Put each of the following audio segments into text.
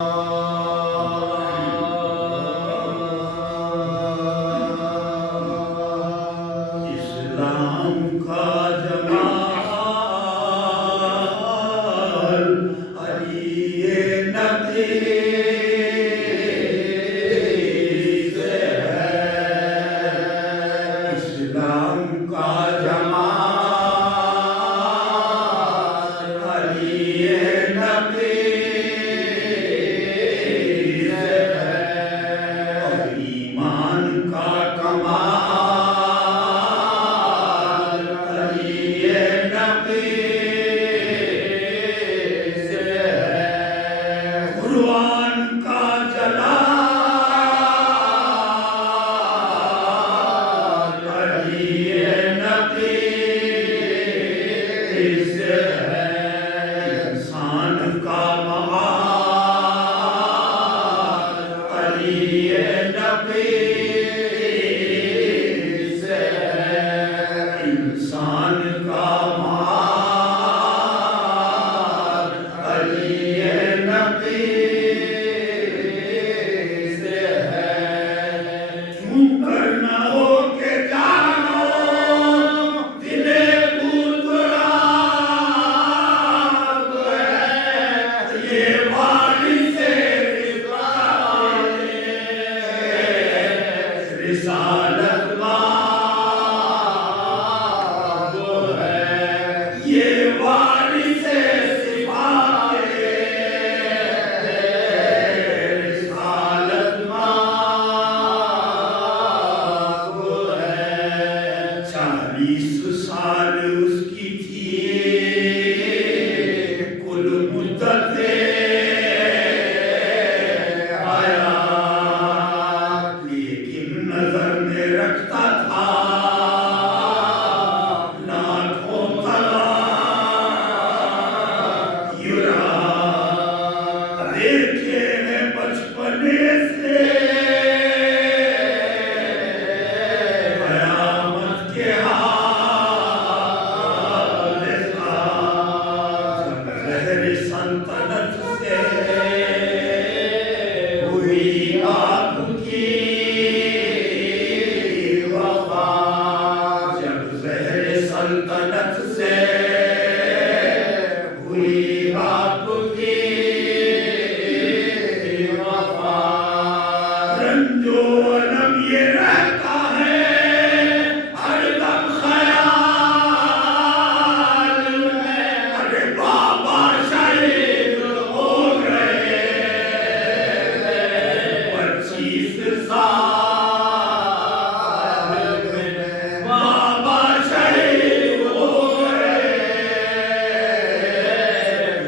اسلام کا جمال علی نقی سے ہے، اسلام کا جمال علی نقی سے ہے، اور ایمان کا کمال علی نقی سے ہے، قرآن کا جلال علی نقی سے ہے، انسان کا معاد علی نقی سے ہے، انسان کا معاد علی نقی سے ہے، کیوں کرنا ہو کہ جانو دل پتراب ہے، یہ وارث رسالت مآب ہے، یہ وارث صفات رسالت مآب ہے، 40 سال اس کی تھی کل مدت حیات، لیکن نظر میں رکھتا تھا لاکھوں طلب یرا، دیکھے ہیں بچپنے سے قیامت کے حال جب زہر سلطنت سے ہوئی آپ کی وفات، جب زہر سلطنت سے ہوئی آپ کی وفات، رنج و الم یہ رہتا ہے ہر دم خیال میں، ارے بابا شہید ہو گئے 25 سال میں، بابا شہید ہو گئے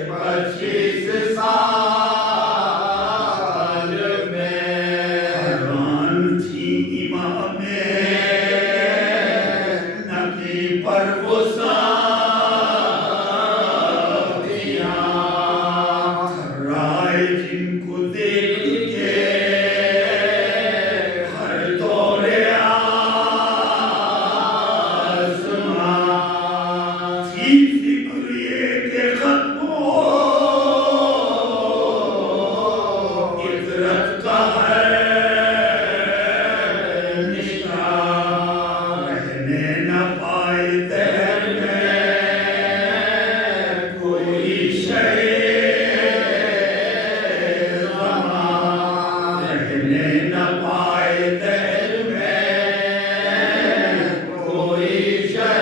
25 سال میں، حیران تھی امام نقی پر وہ ساتھیاں، تھرائے جن کو دیکھ کے ہر دور آسمان، تھی فکر یہ کہ ختم ہو عطرت کا ہے نشان، رہنے نہ پائے دہر میں کوئی شے زمان، رہنے نہ پائے دہر میں کوئی شے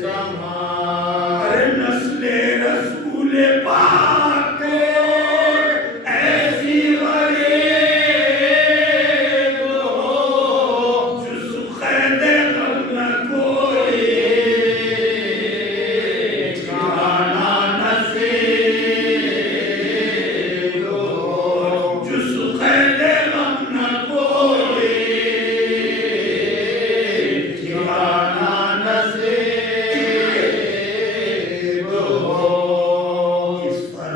زمان، ارے نسل رسول پاک کو ایسی غریب ہو جس قید غم نہ کوئی ٹھکانہ نصیب ہو، جس قید غم نہ کوئی ٹھکانہ نصیب ہو، اس طرح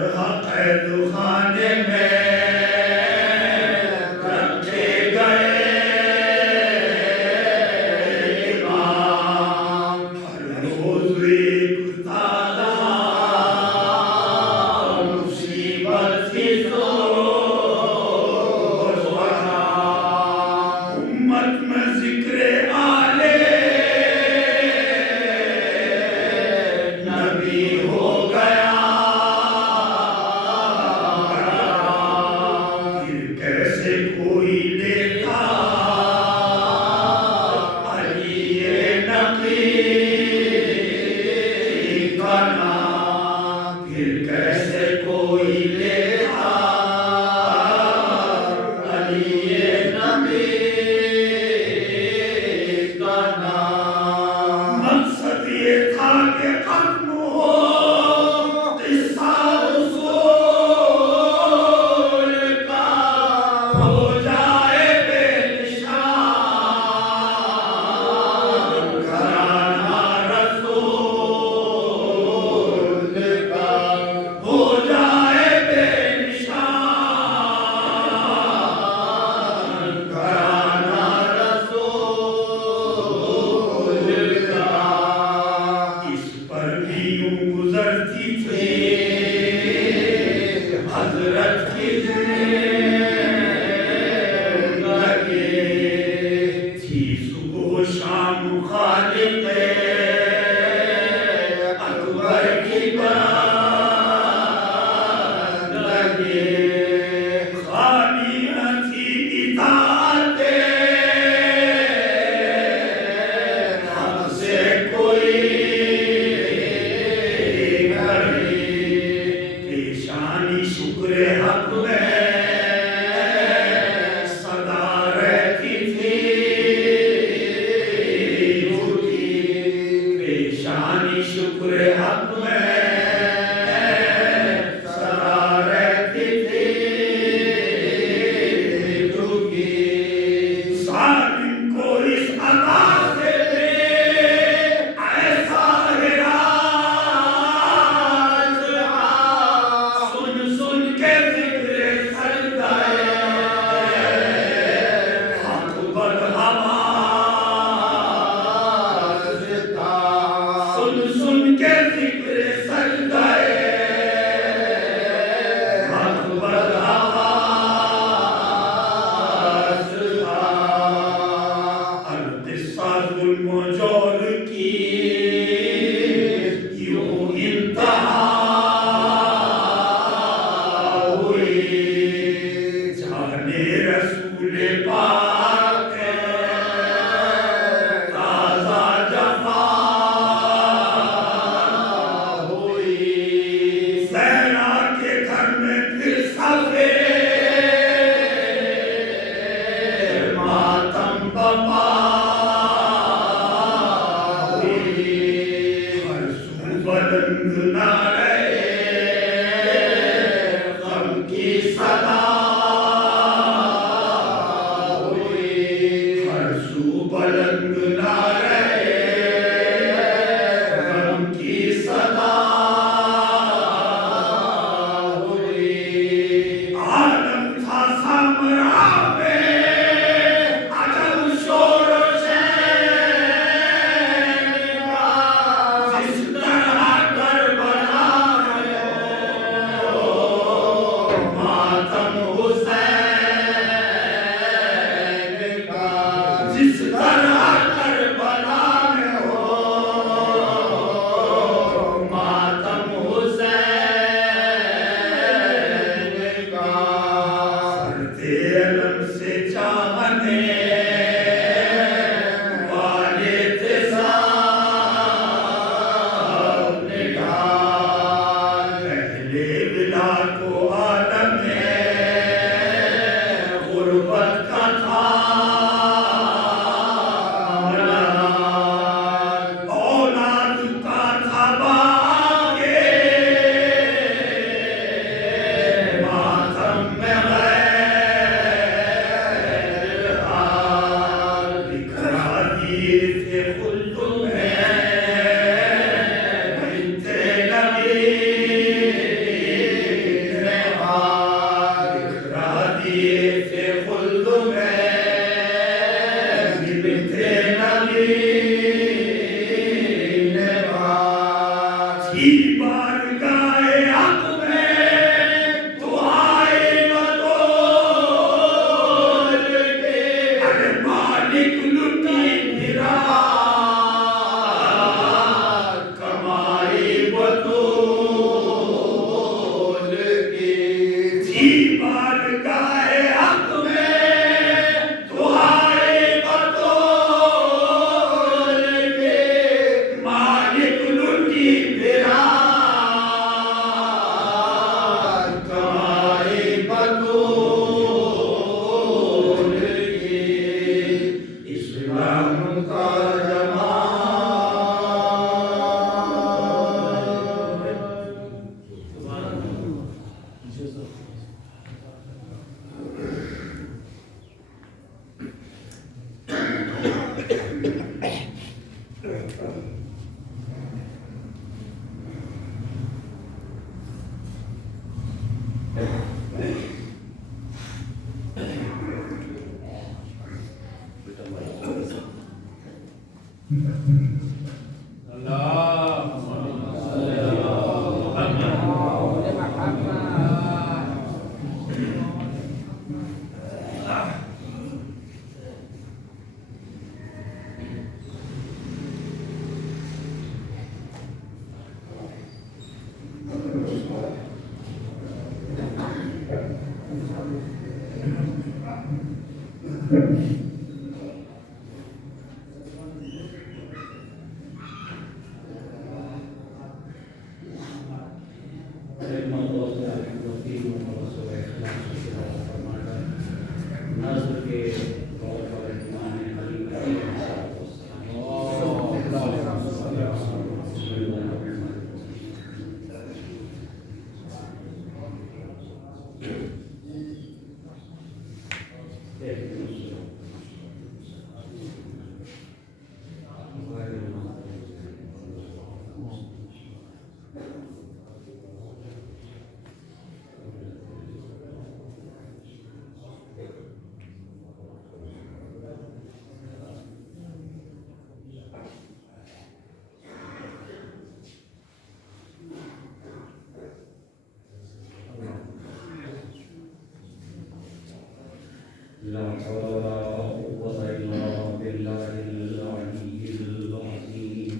لا حول ولا قوة إلا بالله العلي العظيم.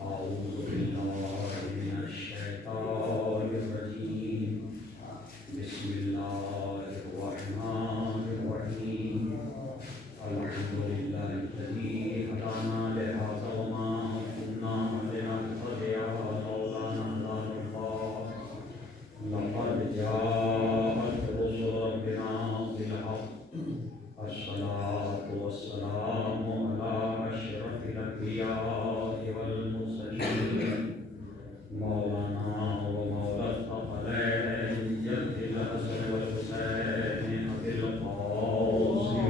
أعوذ بالله من الشيطان الرجيم. بسم الله الرحمن الرحيم. الحمد لله الذي هدانا لهذا وما كنا لنهتدي لولا أن هدانا الله. لقد جاءت رسل ربنا بالحق. الصلاة والسلام على أشرف الأنبياء والمرسلين مولانا ومولى الثقلين جد الحسن والحسين أبي القاسم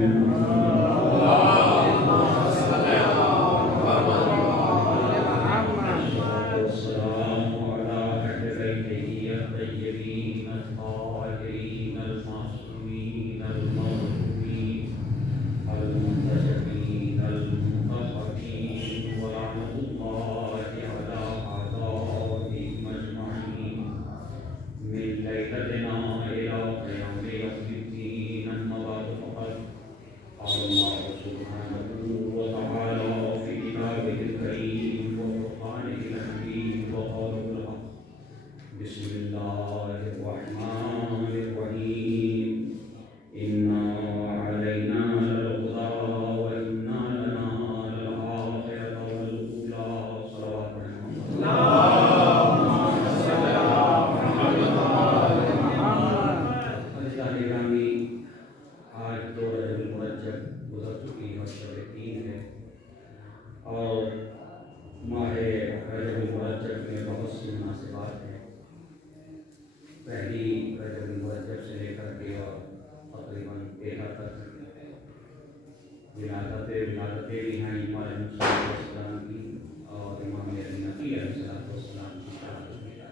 والسلام على أهل بيته الطيبين الطاهرين المعصومين المظلومين المنتجبين المنتخبين ولعنة الله على أعدائهم أجمعين من ليلتنا إلى قيام يوم الدين. أما بعد فقد قال الله سبحانه وتعالى في كتابه الكريم وفرقانه الحميد وقوله الحق. بسم الله الرحمن الرحيم. إنا علينا للهدى وإنا لنا للآخرة والأولى. صلوات گرامی، آج 2 رجب المرجب گزر چکی ہے اور شب 3 ہے، اور ماہ رجب المرجب میں بہت سی مناسبات ہیں. پہلی رجب المرجب سے لے کر کے اور تقریباً 13 تک ولادتیں بھی ہیں امام علیہ السلام کی اور امام علی نبی علیہ السلام کی شہادت بھی ہے.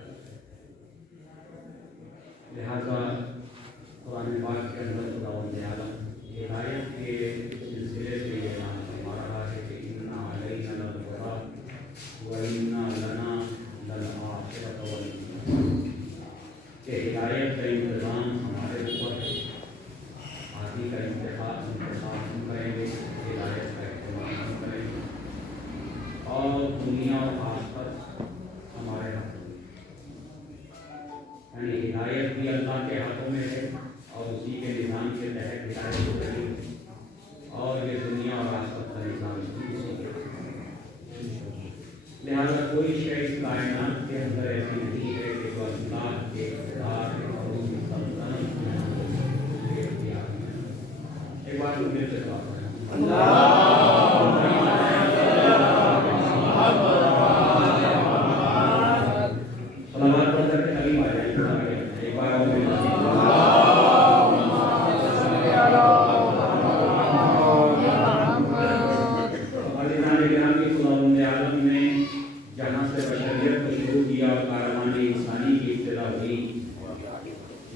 لہٰذا قرآن پاک کے اندر خداوند عالم ہدایت کے سلسلے سے یہ اعلان فرما رہا ہے کہ انا علینا للہدیٰ وانا لنا للآخرۃ والأولى، کہ ہدایت کا انتظام ہمارے اوپر ہے. آدمی کا انتخاب ہم کریں گے، ہدایت کا اہتمام ہم کریں گے، اور دنیا اور آخرت ہمارے ہاتھوں میں. یعنی ہدایت بھی اللہ کے ہاتھوں میں ہے اور اسی کے نظام کے تحت ہدایت ہو رہی ہے، اور یہ دنیا اور آخرت کا نظام بھی اسی کے ہاتھوں میں ہے. لہٰذا کوئی شے اس کائنات کے اندر ایسی نہیں ہے کہ جو اللہ کے اقتدار اور اس کی سلطنت میں اختیار میں. ایک بار مجھے سے بات ہے صلوات پڑھ کر کے قریب آ جائیں. ایک بار اور جہاں سے بشریت کو شروع کیا اور کاروان انسانی کی ابتدا ہوئی،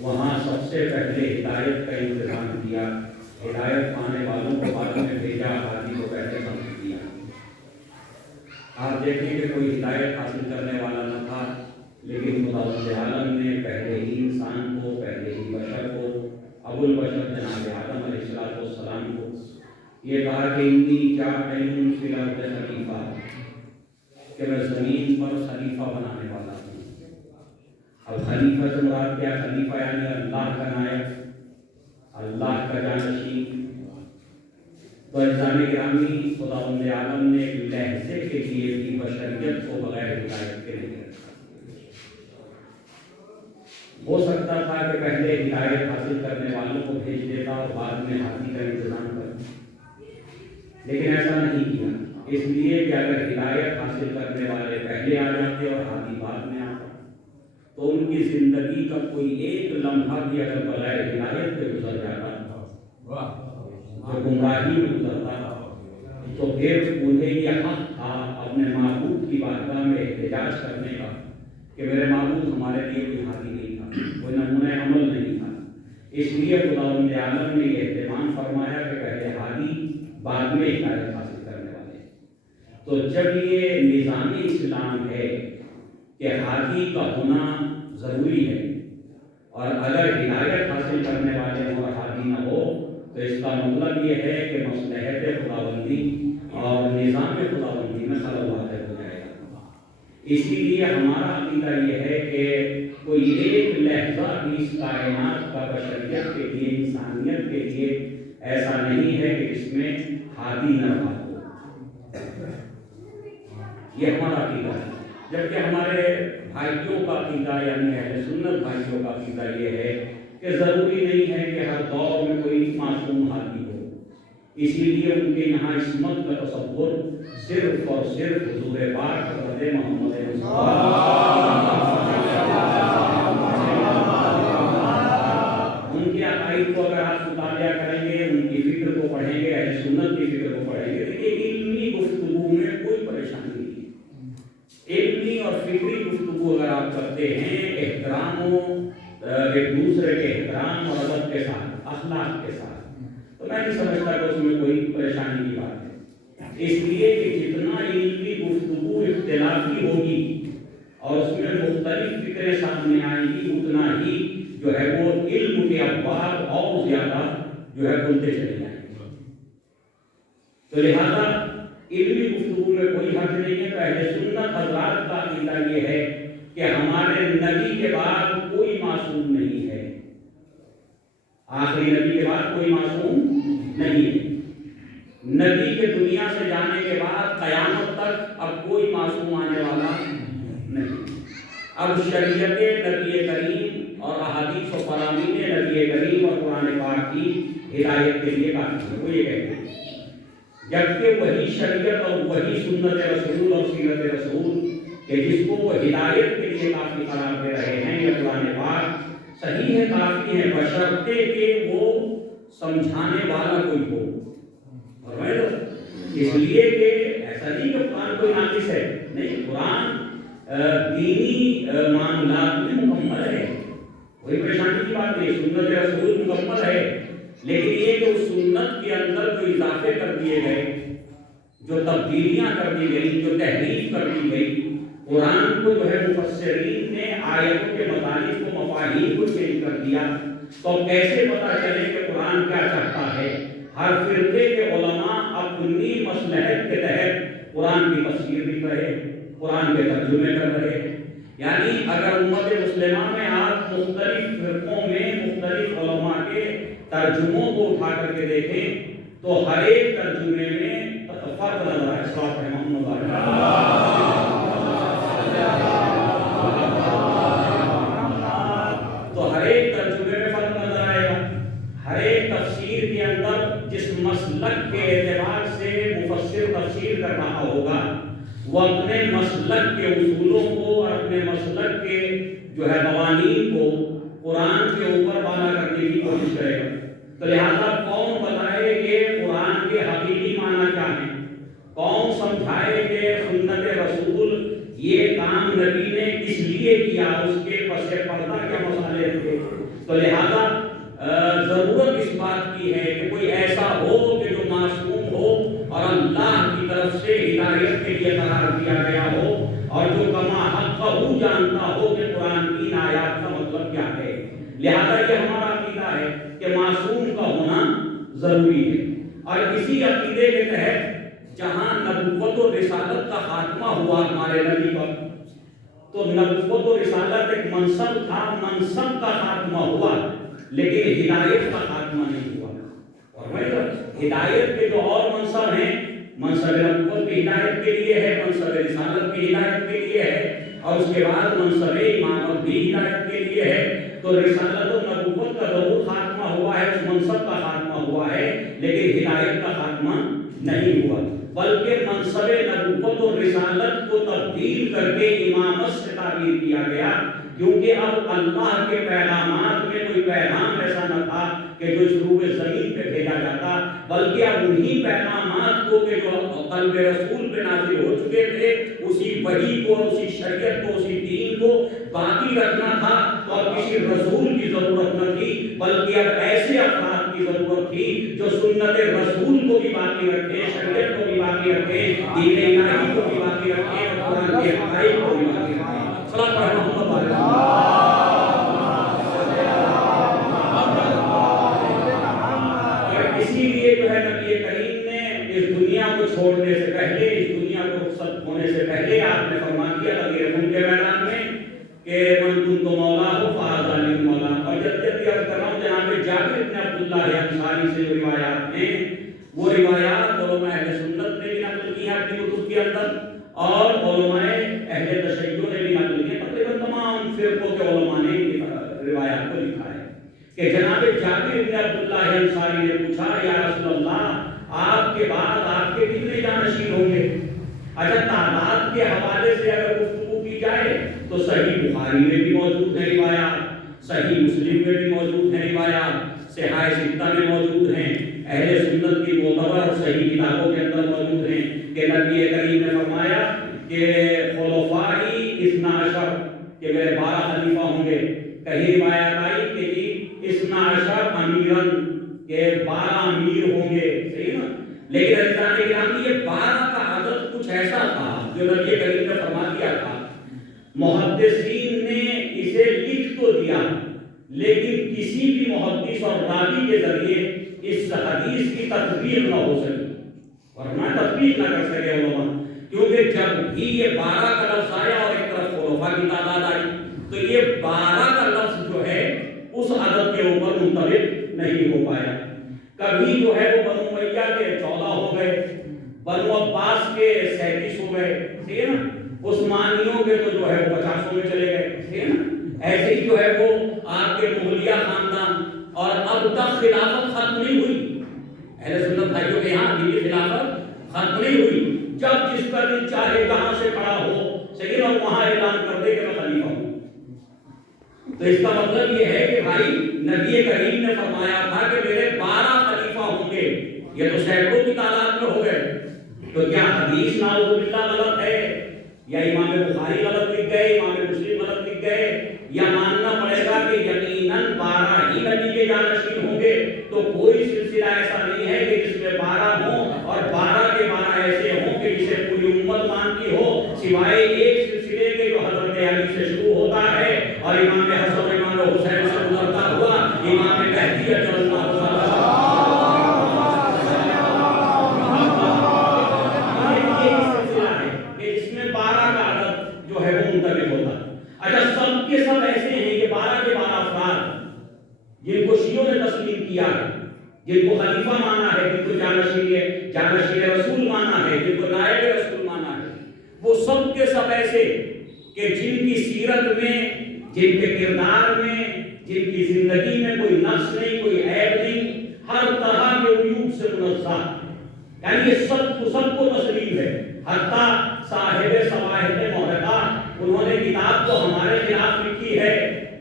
وہاں سب سے پہلے ہدایت کا انتظام کیا. ہدایت پانے والوں کو بعد میں بھیجا، آدمی کو پہلے سمجھ دیا. آپ دیکھیں کہ کوئی ہدایت حاصل کرنے والا نہ تھا، لیکن خداوند عالم نے پہلے ہی انسان کو، پہلے ہی بشر کو، ابو البشر جناب آدم علیہ السلام کو یہ کہا کہ انی جاعل فی الارض خلیفہ، کہ میں زمین پر خلیفہ بنانے والا ہوں. اب خلیفہ سے مراد کیا؟ خلیفہ یعنی اللہ کا نائب، اللہ کا جانشین، تو عزیزان گرامی، خداوند عالم نے لہجے کے لیے بھی بشریت کو بغیر ہدایت کے نہیں رکھا۔ ہو سکتا تھا کہ پہلے ہدایت حاصل کرنے والوں کو بھیج دیتا اور بعد میں ہادی کا انتظام کرتا، لیکن ایسا نہیں کیا، اس لیے کہ اگر ہدایت حاصل کرنے والے پہلے آ جاتے اور ہادی بعد میں آتا تو ان کی زندگی کا کوئی ایک لمحہ بھی اگر بغیر ہدایت پہ گزر جاتا جو گمراہی میں گزرتا تو پھر انہیں یہ حق تھا اپنے معبود کی بارگاہ میں احتجاج کرنے کا کہ میرے معبود ہمارے لیے کوئی ہادی نہیں تھا، کوئی نمونہ عمل نہیں تھا۔ اس لیے خداوند عالم نے یہ اہتمام فرمایا کہ پہلے ہادی بعد میں ہدایت حاصل کرنے والے۔ تو جب یہ نظام اسلام ہے کہ ہادی کا ہونا ضروری ہے، اور اگر ہدایت حاصل کرنے والے ہوں اور ہادی نہ ہو تو اس کا مطلب یہ ہے کہ مصلحت خداوندی اور نظام خداوندی میں خلل واقع ہو جائے گا۔ اسی لیے ہمارا عقیدہ یہ ہے کہ کوئی ایک لحظہ بھی اس کائنات کا بشریت کے لیے، انسانیت کے لیے ایسا نہیں ہے کہ جس میں ہادی نہ رہا ہو۔ یہ ہمارا عقیدہ ہے، جبکہ ہمارے بھائیوں کا عقیدہ یعنی اہل سنت بھائیوں کا عقیدہ یہ ہے کہ ضروری نہیں ہے کہ ہر دور میں کوئی معصوم ہادی ہو۔ اسی لیے ان کے یہاں عصمت کا تصور صرف اور صرف حضور پاک حضرت محمد ان کے عقائد کو اگر آپ مطالعہ کریں گے، ان کی فکر کو پڑھیں گے، اہل سنت کی فکر کو پڑھیں گے، دیکھیے علمی گفتگو میں کوئی پریشانی نہیں ہے۔ علمی اور فکری گفتگو اگر آپ کرتے ہیں احترام و ایک دوسرے کے احترام اور ادب کے ساتھ، اخلاق کے ساتھ، تو میں نہیں سمجھتا کہ اس میں کوئی پریشانی کی بات ہے۔ اس لیے کہ جتنا علمی گفتگو اختلافی ہوگی اور اس میں مختلف فکریں سامنے آئیں گی، اتنا ہی جو ہے وہ علم کے ابواب اور زیادہ جو ہے کھلتے چلے جائیں گے۔ تو لہذا علمی گفتگو میں کوئی حرج نہیں ہے۔ تو اہل سنت حضرات کا عقیدہ یہ ہے کہ ہمارے نبی کے بعد کوئی معصوم نہیں ہے، آخری نبی کے بعد کوئی معصوم نہیں ہے۔ نبی کے دنیا سے جانے کے بعد قیامت تک اب کوئی معصوم آنے والا نہیں۔ اب شریعت نبی کریم اور احادیث و فرامین نبی کریم اور قرآن پاک کی ہدایت کے لیے کافی ہے، وہ یہ کہتے ہیں۔ جبکہ وہی شریعت اور وہی سنت رسول اور سیرت رسول کہ جس کو وہ ہدایت کے لیے کافی قرار دے رہے ہیں، یہ قرآن پاک صحیح ہے، کافی ہے، بشرطے کہ وہ سمجھانے والا کوئی ہو۔ اس لیے کہ ایسا نہیں کہ قرآن کوئی ناقص ہے، نہیں، قرآن دینی معاملات میں مکمل ہے، کوئی پریشانی کی بات نہیں، سنت رسول مکمل ہے، لیکن یہ کہ اس سنت کے اندر جو اضافے کر دیے گئے، جو تبدیلیاں کر دی گئی، جو تحریف کر دی گئی، قرآن کو جو ہے مفسرین نے آیتوں کے مطابق کو مفاہیم کو چینج کر دیا، تو کیسے پتہ چلے کہ قرآن کیا چاہتا ہے؟ ہر فرقے کے علماء اپنی مصلحت کے تحت قرآن کی تفسیر بھی کر رہے ہیں، قرآن کے ترجمے کر رہے ہیں۔ یعنی اگر امت مسلمہ میں آپ مختلف فرقوں میں مختلف علماء کے ترجموں کو اٹھا کر کے دیکھیں تو ہر ایک ترجمے میں فرق نظر آئے۔ تو ہر ایک ترجمے میں فرق نظر آئے گا، ہر ایک تفسیر کے اندر جس مسلک کے اعتبار سے مفسر تفسیر کر رہا ہوگا وہ اپنے مسلک کے اصولوں کو اور اپنے مسلک کے جو ہے قوانین کو قرآن کے اوپر بالا کرنے کی کوشش کرے گا۔ تو لہذا کون بتائے کہ قرآن کے حقیقی معنی کیا ہے، کون سمجھائے کہ سنت رسول یہ کام نبی نے کس لیے کیا، اس کے پس پردہ کیا مسئلے تھے۔ تو لہذا ضرورت اس بات کی ہے کہ کوئی ایسا ہو کہ جو معصوم ہو اور اللہ کی طرف سے ہدایت کے لیے قرار دیا گیا ہو اور جو کما حق جانتا ہو کہ قرآن کی آیات کا مطلب کیا ہے۔ لہذا یہ ہمارا عقیدہ ہے کہ معصوم کا ہونا ضروری ہے، اور اسی عقیدے کے تحت جہاں نبوت و رسالت کا خاتمہ ہوا ہمارے نبی پر، تو نبوت و رسالت ایک منصب تھا، منصب کا خاتمہ ہوا لیکن ہدایت کا خاتمہ نہیں ہوا۔ اور ہدایت کے جو اور منصب ہیں، منصب نبوت کی ہدایت کے لیے ہے، منصب رسالت کی ہدایت کے لیے ہے، اور اس کے بعد منصب امامت بھی ہدایت کے لیے ہے۔ تو رسالت و نبوت کا ضرور خاتمہ ہوا ہے، اس منصب کا خاتمہ ہوا ہے، لیکن ہدایت کا خاتمہ نہیں ہوا، بلکہ منصب نبوت و رسالت کو تبدیل کر کے امامت سے تعبیر کیا گیا، کیونکہ اب اللہ کے پیغامات میں کوئی پیغام ایسا نہ تھا کہ جو شروع زمین پہ بھیجا جاتا، بلکہ اب انہی پیغامات کو کہ جو قلب رسول پہ نازل ہو چکے تھے، اسی وحی کو، اسی شریعت کو، اسی دین کو باقی رکھنا تھا، اور کسی رسول کی ضرورت نہ تھی، بلکہ اب ایسے افراد کی ضرورت تھی جو سنت رسول کو بھی باقی رکھیں، شریعت کو بھی باقی رکھیں، دین الہی کو بھی باقی رکھیں، اور قرآن کے حقائق کو بھی باقی رکھیں۔ صلی اللہ علیہ وسلم۔ اسی لیے جو ہے نبی کریم نے اس دنیا کو چھوڑنے سے پہلے، اس دنیا کو رخصت ہونے سے پہلے آپ نے فرما دیا غدیر خم کے میدان میں کہ من کنت مولا فہذا لی مولا۔ اور جب عرض کر رہا ہوں جناب جابر بن عبداللہ انصاری سے جو روایات ہیں، وہ روایات علماء اہل سنت نے بھی نقل کی ہیں اپنی کتب کے اندر، اور علماء اہل تشیع نے بھی نقل کی ہیں، تقریباً تمام فرقوں کے علماء نے روایات کو لکھا ہے کہ جناب جابر بن عبداللہ انصاری نے پوچھا یا رسول اللہ، آپ کے بعد آپ کے کتنے جانشین ہوں گے؟ اچھا تعداد کے حوالے سے اگر گفتگو کی جائے تو صحیح بخاری میں بھی موجود ہیں روایات، صحیح مسلم میں بھی موجود ہیں روایات، صحاح ستہ میں موجود ہیں، اہل سنت کی معتبر اور صحیح کتابوں کے اندر موجود ہیں کہ نبی کریم نے فرمایا کہ خلفائی اثنا عشر، کہ میرے 12 خلیفہ ہوں گے۔ کہیں روایت آئی کہ جی اثنا عشر امیرن، کہ 12 امیر ہوں گے، صحیح نا؟ لیکن عزیزان کرام یہ 12 کا عدد کچھ ایسا تھا جو نبی کریم نے فرما دیا تھا، محدثین نے اسے لکھ تو دیا، لیکن کسی بھی محدث اور راوی کے ذریعے اس حدیث کی تطبیق نہ ہو سکی، ورنہ تطبیق نہ کر سکے علماء، کیونکہ جب بھی یہ 12 کا لفظ آیا اور ایک طرف خلفاء کی تعداد آئی، تو یہ 12 کا لفظ جو ہے اس عدد کے اوپر منطبق نہیں ہو پایا۔ کبھی جو ہے وہ بنو امیہ کے 14 ہو گئے، بنو عباس کے 37 ہو گئے، ٹھیک ہے نا؟ عثمانیوں کے تو جو ہے وہ 50 میں چلے گئے، ٹھیک ہے نا؟ ایسے ہی جو ہے وہ آپ کے مغلیہ خاندان، اور اب تک خلافت ختم نہیں ہوئی، اہل سنت بھائیوں کے یہاں بھی خلافت ختم نہیں ہوئی، جب جس کا دل چاہے جہاں سے کھڑا ہو، صحیح نا، وہاں اعلان کر دے کہ میں خلیفہ ہوں۔ تو اس کا مطلب یہ ہے کہ بھائی نبی کریم نے فرمایا تھا کہ میرے 12 خلیفہ ہوں گے، یہ تو سینکڑوں کی تعداد میں ہو گئے، تو کیا حدیث نعوذ باللہ غلط ہے، یا امام بخاری غلط لکھ گئے، امام مسلم غلط لکھ گئے، یا ماننا پڑے گا کہ یقیناً 12 ہی نبی کے جانشین ہوں گے؟ تو کوئی سلسلہ ایسا نہیں ہے کہ جس میں 12 ہوں اور 12 کے 12 ایسے ہوں کہ جسے پوری امت مانتی ہو، سوائے ایک سلسلے کے جو حضرت علی سے شروع ہوتا ہے اور امام حسن امام حسین سے گزرتا ہوا امام مہدی اجل اللہ تعالیٰ، یہ سلسلہ ہے کہ جس میں 12 کا عدد جو ہے وہ منتخب ہوتا ہے۔ اچھا سب کے سب ایسے ہیں کہ 12 کے 12 افراد جن کو شیعوں نے تسلیم کیا ہے، جن کو خلیفہ مانا ہے، جن کو جانشین رسول مانا ہے، جن کو نائب رسول مانا ہے، وہ سب کے سب ایسے کہ جن کی سیرت میں، جن کے کردار میں، جن کی زندگی میں کوئی نقص نہیں، کوئی عیب نہیں، ہر طرح کے عیوب سے منزہ، یعنی یہ سب کو تسلیم ہے۔ حتیٰ صاحب صواہب محرقہ، انہوں نے کتاب تو ہمارے خلاف لکھی ہے،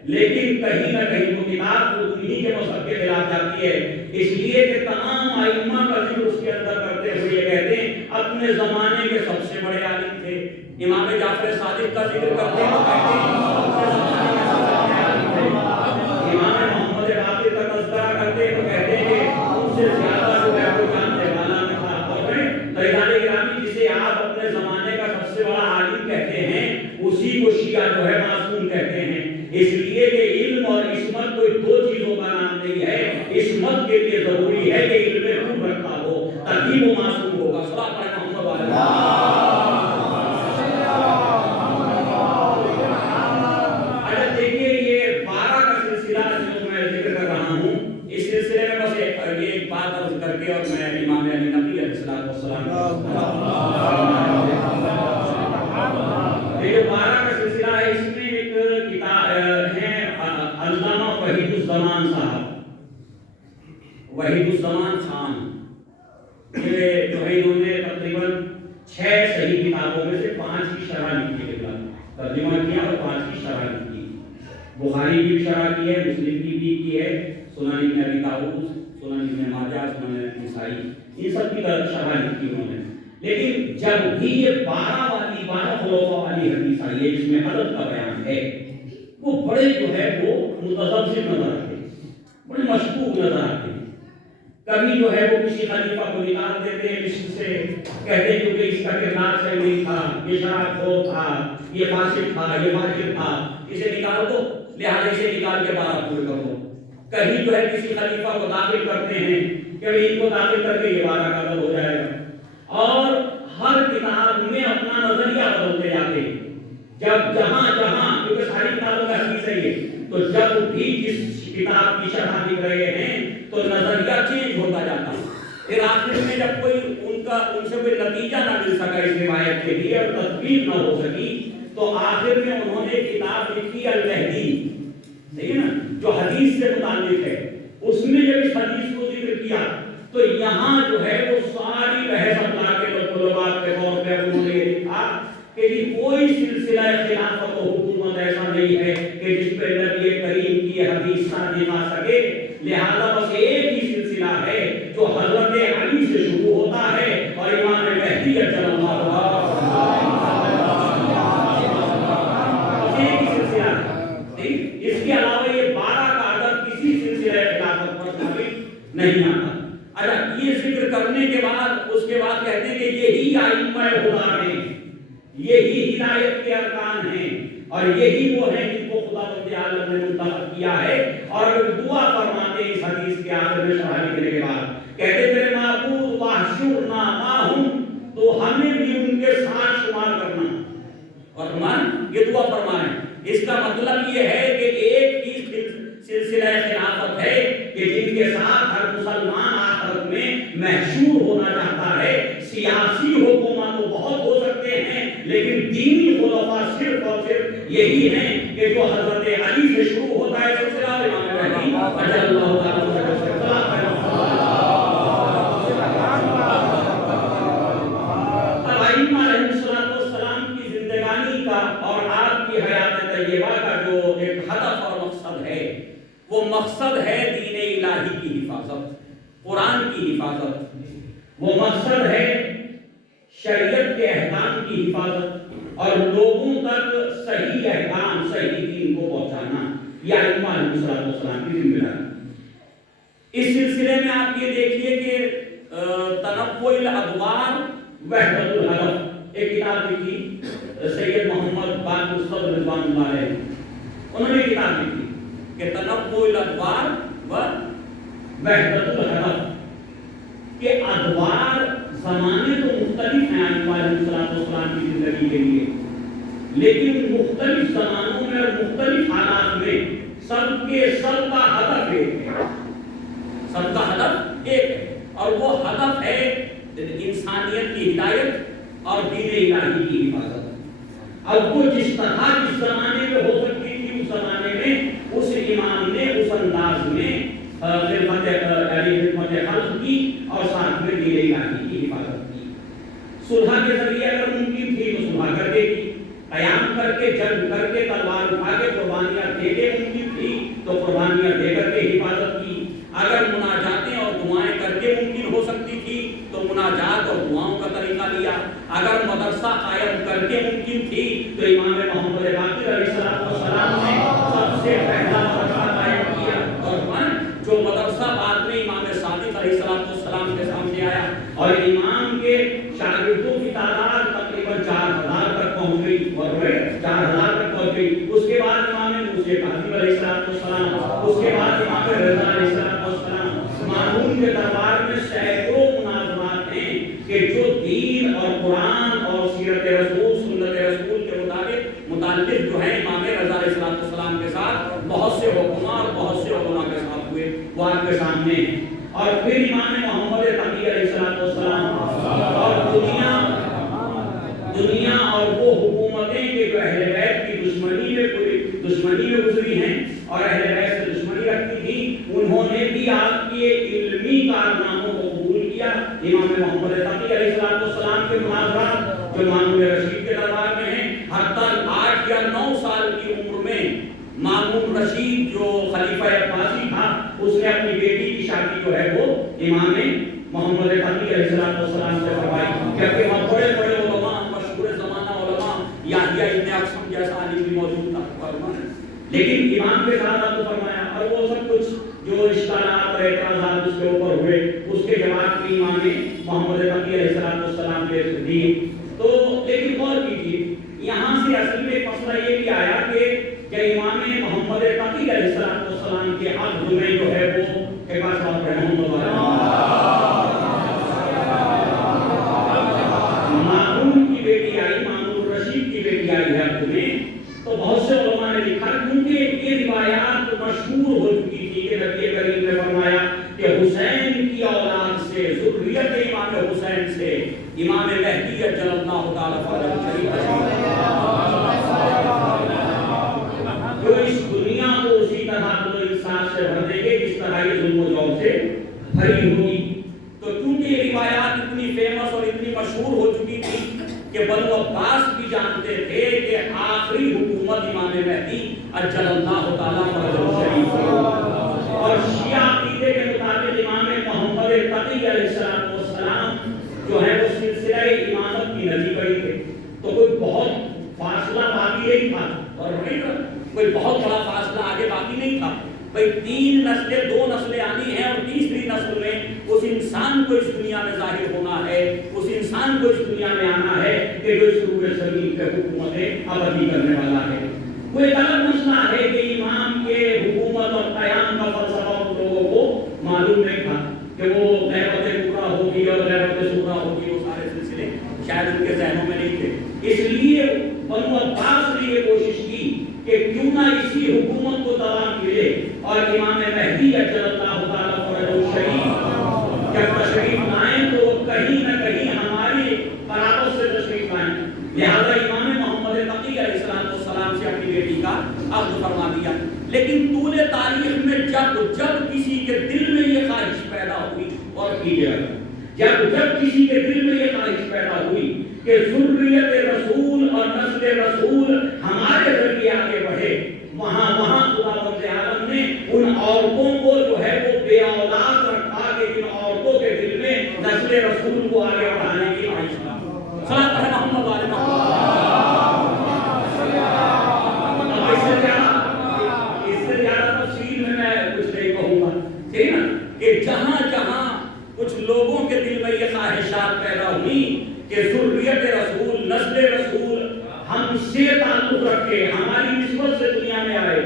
لیکن کہیں نہ کہیں وہ کتاب تو انہی کے مذہب کے خلاف جاتی ہے، اس لیے کہ تمام ائمہ کا ذکر اس کے اندر کرتے ہوئے یہ کہتے ہیں اپنے زمانے کے سب سے بڑے عالم تھے۔ امام جعفر صادق کا ذکر کرتے ہیں، کہتے ہیں اپنے زمانے کے سب سے بڑے عالم تھے۔ امام محمد باقر کا تذکرہ کرتے ہیں تو کہتے ہیں کہ ان سے زیادہ جو ہے وہ جاننے والا نہ تھا۔ اور عزیزان گرامی، جسے آپ اپنے زمانے کا سب سے بڑا عالم کہتے ہیں، اسی کو شیعہ جو ہے معصوم کہتے ہیں، اس لیے کہ علم اور عصمت کوئی دو چیزوں کا نام نہیں ہے۔ عصمت کے لیے ضروری ہے کہ علم خوب رکھتا ہو، تبھی وہ معصوم ہوگا۔ صلی اللہ علیہ وسلم۔ اچھا دیکھیے یہ 12 کا سلسلہ جو میں ذکر کر رہا ہوں، اس سلسلے میں بس ایک بات عرض کر کے اور میں یہ جو 12 کا سلسلہ ہے، اس میں ایک کتاب ہے علامہ وحید الزمان صاحب، وحید الزمان خان، یہ جو ہے انہوں نے تقریباً 6 صحیح کتابوں میں سے 5 کی شرح لکھی ہے، ترجمہ کیا اور 5 کی شرح لکھی۔ بخاری کی بھی شرح کی ہے، مسلم کی بھی ہے، سنن ابن ابی داؤد، سنن ابن ماجہ، سنن نسائی، ان سب کی شرح لکھی انہوں نے۔ لیکن جب بھی یہ 12 خلفاء والی حدیث آئی ہے جس میں عدد کا بیان ہے، وہ بڑے جو ہے وہ متذبذب نظر آتے ہیں، بڑے مشکوک نظر آتے ہیں۔ کبھی جو ہے وہ کسی خلیفہ کو نکال دیتے ہیں لسٹ سے، کہتے ہیں کہ اس کا کردار صحیح نہیں تھا، یہ شراب خور تھا، یہ فاسق تھا، یہ فاجر تھا، اسے نکال دو، لہٰذا اسے نکال کے 12 پورے کر دو۔ کبھی جو ہے کسی خلیفہ کو داخل کرتے ہیں کہ ان کو داخل کر کے یہ 12 کا عدد ہو جائے گا، اور ہر کتاب میں اپنا نظریہ بدلتے جاتے ہیں۔ جب جہاں کیونکہ ساری کتابوں کا حدیث ہے یہ، تو جب بھی جس کتاب کی شرح لکھ رہے ہیں تو نظریہ چینج ہوتا جاتا ہے۔ پھر آخر میں جب کوئی ان سے کوئی نتیجہ نہ مل سکا اس روایت کے لیے اور تطبیق نہ ہو سکی، تو آخر میں انہوں نے کتاب لکھی المہدی، صحیح نا، جو حدیث سے متعلق ہے۔ اس میں جب اس حدیث کو ذکر کیا تو یہاں جو ہے وہ ساری بحث اپنا کے طلبات کے طور پہ انہوں نے یہ لکھا کہ کوئی سلسلہ خلافت و حکومت ایسا نہیں ہے کہ جس پہ نبی کریم کی حدیث ثابت آ سکے، لہذا بس ایک ہی سلسلہ ہے جو حضرت علی سے شروع ہوتا ہے اور امام مہدی اجل اللہ ایک ہی سلسلہ ہے۔ اس کے علاوہ یہ 12 کا عدد کسی سلسلہ خلافت پر ثابت نہیں آتا۔ اچھا، یہ ذکر کرنے کے بعد اس کے بعد کہتے ہیں کہ یہی ائمہ خدا ہیں، یہی ہدایت کے ارکان ہیں، اور یہی وہ ہیں جن کو خدا رب العالمین نے منتخب کیا ہے۔ اور دعا فرماتے ہیں اس حدیث کے آخر میں شرح لکھنے کے بعد، کہتے میرے معبود واحشرنا معہم، تو ہمیں بھی ان کے ساتھ شمار کرنا۔ اور یہ دعا فرمائیں، اس کا مطلب یہ ہے کہ ایک ہی سلسلہ خلافت ہے کہ جن کے ساتھ ہر مسلمان آخرت میں محشور ہونا چاہتا ہے۔ سیاسی حکومت تو بہت ہو سکتے ہیں، لیکن دینی خلفاء صرف اور صرف یہی ہیں کہ جو حضرت علی سے شروع ہوتا ہے سلسلہ امام مہدی اجل اللہ تعالیٰ کی زندگانی کا اور آپ کی حیات طیبہ کا جو ایک ہدف اور مقصد ہے، وہ مقصد ہے دین الہی کی حفاظت، قرآن کی حفاظت، وہ مقصد ہے شریعت کے احکام کی حفاظت اور لوگوں تک صحیح احکام، صحیح دین کو پہنچانا، یہ ائمہ علیہ السلام کی ذمہ داری۔ اس سلسلے میں آپ یہ دیکھیے کہ تنوع الادوار وحدت الہدف ایک کتاب لکھی سید محمد باقر صدر رضوان اللہ علیہ، انہوں نے کتاب لکھی کہ تنوع الادوار و وحدت الہدف، کہ ادوار زمانے تو مختلف ہیں ائمہ علیہ السلام کی زندگی کے لیے، لیکن مختلف زمانوں میں اور مختلف حالات میں سب کا ہدف ایک ہے، سب کا ہدف ایک ہے، اور وہ ہدف ہے انسانیت کی ہدایت اور دین الہی کی حفاظت۔ اب وہ جس طرح جس زمانے میں ہو سکتی تھی اس زمانے میں اس امام نے اس انداز میں خدمت خلق کی اور ساتھ میں دین الہی کی حفاظت کی۔ صلح کے ذریعے اگر ممکن تھی تو صلح کر دے گی، قیام کر کے جنگ کر کے تلوار اٹھا کے قربانیاں دے کے ممکن تھی تو قربانیاں دے کر کے حفاظت کی۔ اگر مناجاتیں اور دعائیں کر کے ممکن ہو سکتی تھی تو مناجات اور دعاؤں کا طریقہ لیا۔ اگر مدرسہ قائم کر کے ممکن تھی تو امام محمد باقر علیہ السلام نے سب سے پہلا مدرسہ قائم کیا، اور جو مدرسہ بعد میں امام صادق علیہ السلام کے سامنے آیا، اور امام کے شاگردوں کی تعداد تقریباً 4000 تک پہنچ گئی، اور 4000 تک پہنچ گئی۔ اس کے بعد امام موسیٰ کاظم علیہ السلام، اس کے بعد امام رضا علیہ السلام، مامون کے دربار میں سینکڑوں مناظرات ہیں کہ جو دین اور قرآن اور سیرت رسول سنت رسول کے متعلق جو ہیں امام رضا علیہ السلام کے ساتھ بہت سے حکماء اور بہت سے علماء کے ساتھ ہوئے، وہ آپ کے سامنے ہیں۔ اور پھر امام محمد تقی علیہ السلام بھی آپ کے علمی کارناموں کو قبول کیا. امام محمد تقی علیہ السلام کے مناظرات جو مامون رشید کے دربار میں ہیں، حتیٰ 8 یا 9 سال کی عمر میں مامون رشید جو خلیفہ عباسی تھا، اس نے اپنی بیٹی کی شادی جو ہے وہ امام محمد تقی علیہ السلام سے کروائی. جبکہ وہاں بڑے بڑے علماء، مشہور زمانہ علماء، یحییٰ ابن اقسم جیسا عالم بھی موجود تھا، لیکن امام کے ساتھ آپ کو فرمایا. اور وہ سب کچھ جو اشکالات اور اعتراضات اس کے اوپر ہوئے، اس کے جواب بھی امام محمد تقی علیہ السلام نے دی. تو لیکن غور کیجیے، یہاں سے اصل میں مسئلہ یہ بھی آیا کہ امام محمد تقی علیہ السلام کے عقد میں جو ہے وہ صاحب رحمۃ مامون کی بیٹی آئی، مامون رشید کی بیٹی آئی ہے عقد میں. تو بہت سے علماء نے لکھا، کیونکہ یہ روایات مشہور ہو چکی تھی کہ نبی کریم نے فرمایا کہ حسین کی اولاد سے، ذریت امام حسین سے امام مہدی عجل اللہ تعالی فرجہ شریف جو اس دنیا کو اسی طرح کو انصاف سے بھر دیں گے جس طرح یہ ظلم و جور سے بھری ہوگی. تو کیونکہ یہ روایات اتنی فیمس اور اتنی مشہور ہو چکی تھی کہ بنو عباس بھی جانتے تھے کہ آخری حکومت امام مہدی عجل اللہ تعالی فرجہ شریف اور شیعہ عقیدے کے مطابق امام محمد تقی علیہ السلام جو ہے وہ سلسلہ امامت کی نبی بڑی تھے. تو کوئی بہت فاصلہ باقی نہیں تھا، اور کوئی بہت بڑا فاصلہ آگے باقی نہیں تھا. بھئی 3 نسلیں، 2 نسلیں آنی ہیں، اور تیسری نسل میں اس انسان کو اس دنیا میں ظاہر ہونا ہے، اس انسان کو اس دنیا میں آنا ہے کہ جو اس روح زمین پہ حکومت ابدی کرنے والا ہے. وہ ایک الگ مسئلہ ہے کہ امام کے حکومت اور قیام کا فلسفہ ان لوگوں کو معلوم نہیں تھا کہ وہ غیبت کبریٰ ہوگی اور غیبت صغریٰ ہوگی، وہ سارے سلسلے شاید ان کے ذہنوں میں نہیں تھے. اس لیے بنو عباس نے یہ کوشش کی کہ کیوں نہ اسی حکومت کو دوام ملے، اور امام مہدی عجل اللہ تعالی فرجہ شریف جب تشریف لائیں تو کہیں نہ کہیں ہماری قرابت سے تشریف لائیں. لہذا امام محمد تقی علیہ السلام سے اپنی بیٹی کا عقد فرما دیا. لیکن طول تاریخ میں جب کسی کے دل میں یہ خواہش پیدا ہوئی، اور جب کسی کے دل میں یہ خواہش پیدا ہوئی کہ ذریت رسول اور نسل رسول ہمارے ذریعے آگے بڑھے، وہاں خداوند عالم نے ان عورتوں کو جو ہے وہ بے اولاد رکھا کہ جن عورتوں کے دل میں نسل رسول کو آگے بڑھانے کی خواہش تھا. صلاۃ محمد علیہ محمد. اس سے زیادہ تفصیل میں کچھ نہیں کہوں گا، ٹھیک نا، کہ جہاں جہاں کچھ لوگوں کے دل میں یہ خواہشات پیدا ہوئی کہ ذریت رسول، نسل رسول ہم سے تعلق رکھے، ہماری نسبت سے دنیا میں آئے،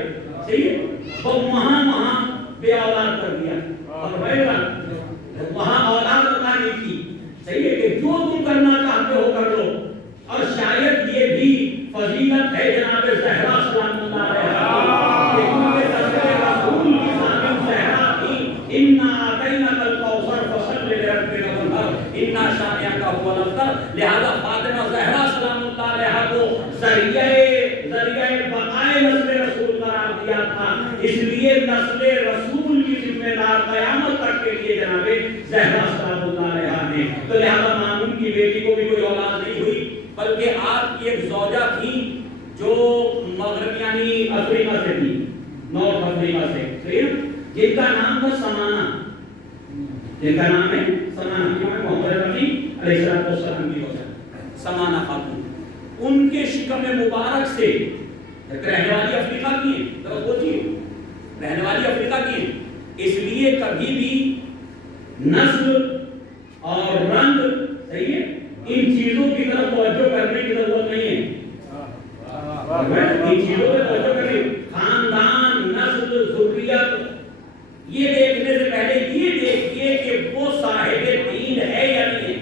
صحیح ہے، تو وہاں بے اولاد کر دیا. اور وہاں اولاد عطا نہیں کی. صحیح ہے کہ جو تم کرنا چاہتے ہو کر لو. اور شاید یہ بھی فضیلت ہے جناب زہرا سلام اللہ علیہا کہ کیونکہ نسل رسول کی خاتم زہرا تھی. انا اعطیناک الکوثر فصل لربک وانحر انا شانئک هو الابتر. لہذا فاطمہ زہرا سلام اللہ علیہا کو ذریعہ بقائے نسل رسول قرار دیا تھا. اس لیے نسل رسول کی ذمہ دار قیامت تک کے لیے جناب زہرا سلام اللہ علیہا نے. تو لہذا مامون کی بیٹی کو بھی کوئی اولاد نہیں ہوئی، بلکہ آپ کی ایک زوجہ تھی جو مغرب یعنی افریقہ سے تھی، نارتھ افریقہ سے، جن کا نام تھا سمانہ، جن کا نام ہے سمانہ. محمد تقی علیہ السلام کی وجہ سمانہ خاتون. ان کے شکم مبارک سے رہنے والی افریقہ کی ہیں، ذرا سوچیے، رہنے والی افریقہ کی ہیں. اس لیے کبھی بھی نسل اور رنگ، صحیح ہے، ان چیزوں کی طرف توجہ کرنے کی ضرورت نہیں ہے. ان چیزوں پہ توجہ کرنے، خاندان، نسل، ذریت، یہ دیکھنے سے پہلے یہ دیکھیے کہ وہ صاحب دین ہے یا نہیں ہے،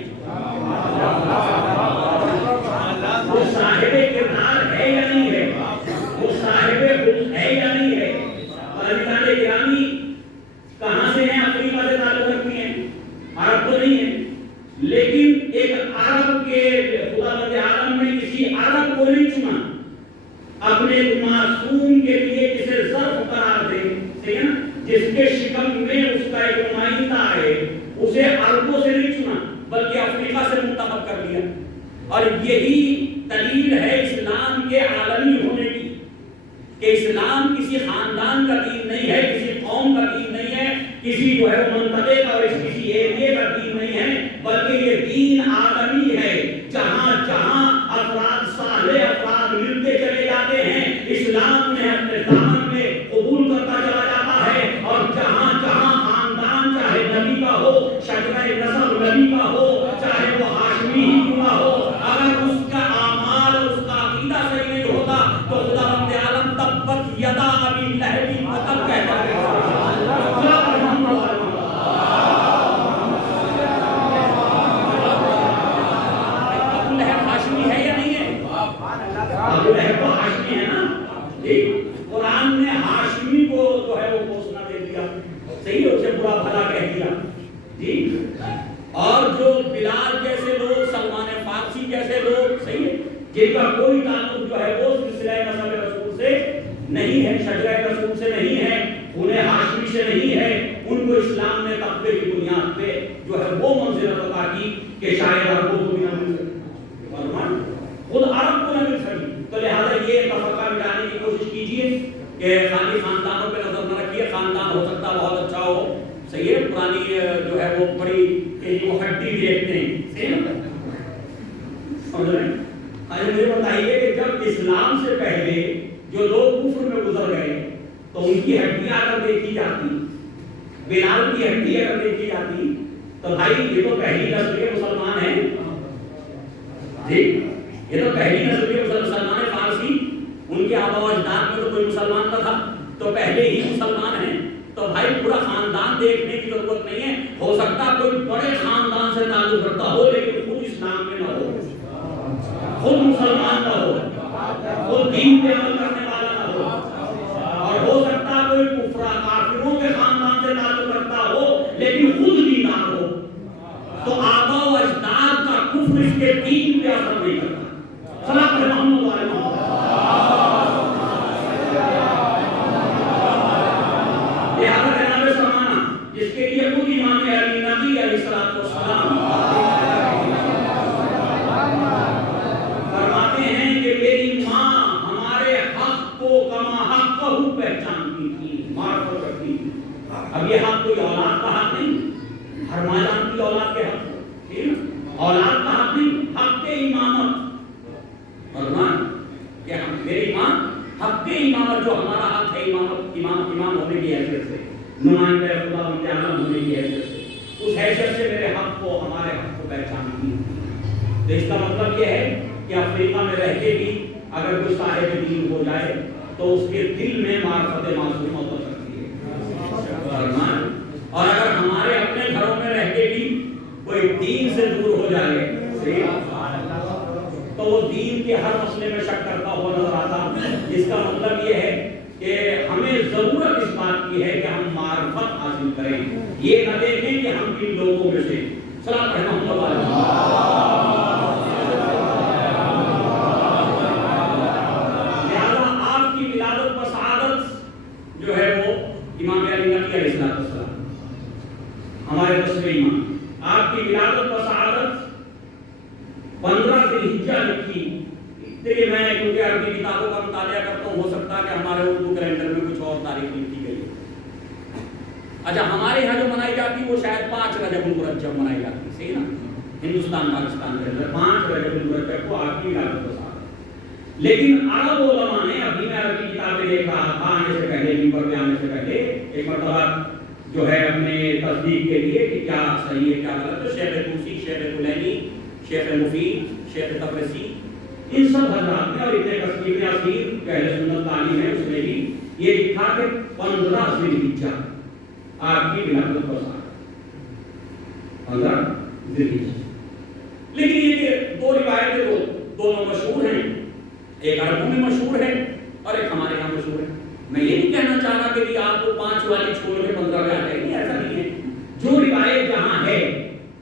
وہ صاحب کردار ہے یا نہیں ہے، وہ صاحب خلق ہے یا نہیں ہے. اور عزیزان گرامی، کہاں سے ہیں؟ افریقہ سے تعلق رکھتی ہیں، عرب تو نہیں ہے، لیکن ایک عرب کے خداوند عالم نے کسی عرب کو نہیں چنا اپنے معصوم کے لیے جسے ظرف قرار دے. ٹھیک ہے نا، جس کے شکم میں اس کا ایک نمائندہ ہے، اسے عربوں سے نہیں چنا بلکہ افریقہ سے منتخب کر دیا. اور یہی دلیل ہے اسلام کے عالمی ہونے کی، کہ اسلام کسی خاندان کا دین نہیں ہے، کسی قوم کا دین نہیں ہے، کسی جو ہے منطقے کا اور کسی ایریے کا دین نہیں ہے، بلکہ یہ دین عالمی ہے. جہاں جہاں افراد صالح افراد ملتے چلے جاتے ہیں، اسلام نے اپنے دامن میں قبول کرتا چلا جاتا ہے. اور جہاں جہاں خاندان چاہے نبی کا ہو، شجرہ نسب نبی کا ہو، چاہے وہ ہاشمی ہی کیوں نہ ہو، اگر اس کا اعمال اور اس کا عقیدہ صحیح نہیں ہوتا تو خدا رب عالم تبت یدا ابی لہب وتب کہتا ہے. ابو لہب ہاشمی ہے یا نہیں ہے؟ ابو لہب تو ہاشمی ہے نا. قرآن نے ہاشمی کو جو ہے وہ گھوشنا دے دیا، صحیح ہے، اسے برا بھلا کہہ دیا. جی، اور جو بلال جیسے لوگ، سلمان فارسی جیسے لوگ، صحیح ہے، جن کا کوئی تعلق جو ہے وہ سلسلہ نسب رسول سے نہیں ہے، شجرہ رسول سے نہیں ہے، انہیں ہاشمی سے نہیں ہے، ان کو اسلام نے تقوی کی بنیاد پہ جو ہے وہ منزلت عطا کی کہ شاید عربوں کو بھی نہ مل سکے، خود عرب کو نہ مل سکی. تو لہٰذا یہ تفرقہ مٹانے کی کوشش کیجیے کہ خالی خاندانوں پہ نظر نہ رکھیے. خاندان ہو سکتا بہت اچھا ہو، صحیح ہے، پرانی جو ہے وہ بڑی وہ ہڈی دیکھتے ہیں، صحیح ہے، سمجھ رہے ہیں. مجھے بتائیے کہ جب اسلام سے پہلے جو لوگ کفر میں گزر گئے تو ان کی ہڈیاں اگر دیکھی جاتی، بلال کی ہڈی اگر دیکھی جاتی تو بھائی یہ تو پہلی نسل کے مسلمان ہیں. جی، یہ تو پہلی نسل کے مسلمان فارسی، ان کے آبا و اجداد میں تو کوئی مسلمان نہ تھا، تو پہلے ہی مسلمان ہیں. تو بھائی پورا خاندان دیکھنے کی ضرورت نہیں ہے. ہو سکتا کوئی بڑے خاندان سے تعلق رکھتا ہو لیکن خود اسلام میں نہ ہو، خود مسلمان نہ ہو، خود دین پہ عمل کرنے والا نہ ہو. اور ہو سکتا کوئی کافروں کے خاندان سے تعلق رکھتا ہو لیکن خود دیندار ہو، تو آبا و اجداد کا کفر اس کے دین پہ اثر نہیں کرتا. صلاۃ محمد علیہ وسلم. جس کے لیے خود امام علی نبی علیہ السلام فرماتے ہیں کہ میری ماں ہمارے حق کو کما حق کو پہچانتی تھی، معرفت کرتی تھی. اب یہ حق کوئی اولاد کا حق نہیں، ہر ماں جانتی اولاد کے حق، ٹھیک ہے، اولاد کا حق نہیں، حق امامت. فرمان کہ میری ماں حق امامت، جو ہمارا حق ہے امامت، امام ہونے کی حیثیت سے، نمائندہ خدا بندے عالم ہونے کی حیثیت سے، اس حیثیت سے میرے حق کو، ہمارے حق کو پہچانتی. تو اس کا مطلب یہ ہے کہ افریقہ میں رہ کے بھی اگر کوئی صاحب دین ہو جائے تو اس کے دل میں معرفت معصومہ اتر سکتی ہے. اور اگر ہمارے اپنے گھروں میں رہ کے بھی کوئی دین سے دور ہو جائے تو وہ دین کے ہر مسئلے میں شک کرتا ہوا نظر آتا. جس کا مطلب یہ ہے کہ ہمیں ضرورت اس بات کی ہے کہ ہم معرفت حاصل کریں، یہ نہ دیکھیں کہ ہم کن لوگوں میں سے. صلاۃ محمد لہذا آپ کی ولادت و سعادت جو ہے وہ امام علی نبی علیہ السلام ہمارے تصویر ایمان، آپ کی ولادت و سعادت 15 ذی الحجہ لکھی. دیکھیے میں کیونکہ عربی کتابوں کا مطالعہ کرتا ہوں، ہو سکتا ہے کہ ہمارے اردو کیلنڈر میں کچھ اور تاریخ لکھی گئی ہے. اچھا، ہمارے یہاں جو منائی جاتی ہے وہ شاید 5 رجب المرجب منائی جاتی ہے، صحیح نا، ہندوستان پاکستان کے اندر 5 رجب المرجب کو آپ کی ولادت و سعادت. لیکن عرب علماء نے، ابھی میں عربی کتابیں دیکھ رہا تھا آنے سے پہلے، ممبر پہ آنے سے پہلے ایک مرتبہ جو ہے اپنے تصدیق کے لیے کہ کیا صحیح ہے کیا غلط ہے، شیخ طوسی، شیخ کلینی، شیخ مفید، شیخ تبرسی، ان سب حضرات نے، اور ابن کثیر نے اخیر کہ اہل سنت تعلیم ہے اس نے بھی یہ لکھا کہ 15 ذی الحجہ آپ کی ولادت و سعادت، 15 ذی الحجہ. لیکن یہ کہ دو روایتیں دونوں مشہور ہیں، ایک عربوں میں مشہور ہے اور ایک ہمارے یہاں مشہور ہے. میں یہ نہیں کہنا چاہ رہا کہ آپ کو 5 والی چھوڑ کے 15 میں آ جائے گی، ایسا نہیں ہے. جو روایت جہاں ہے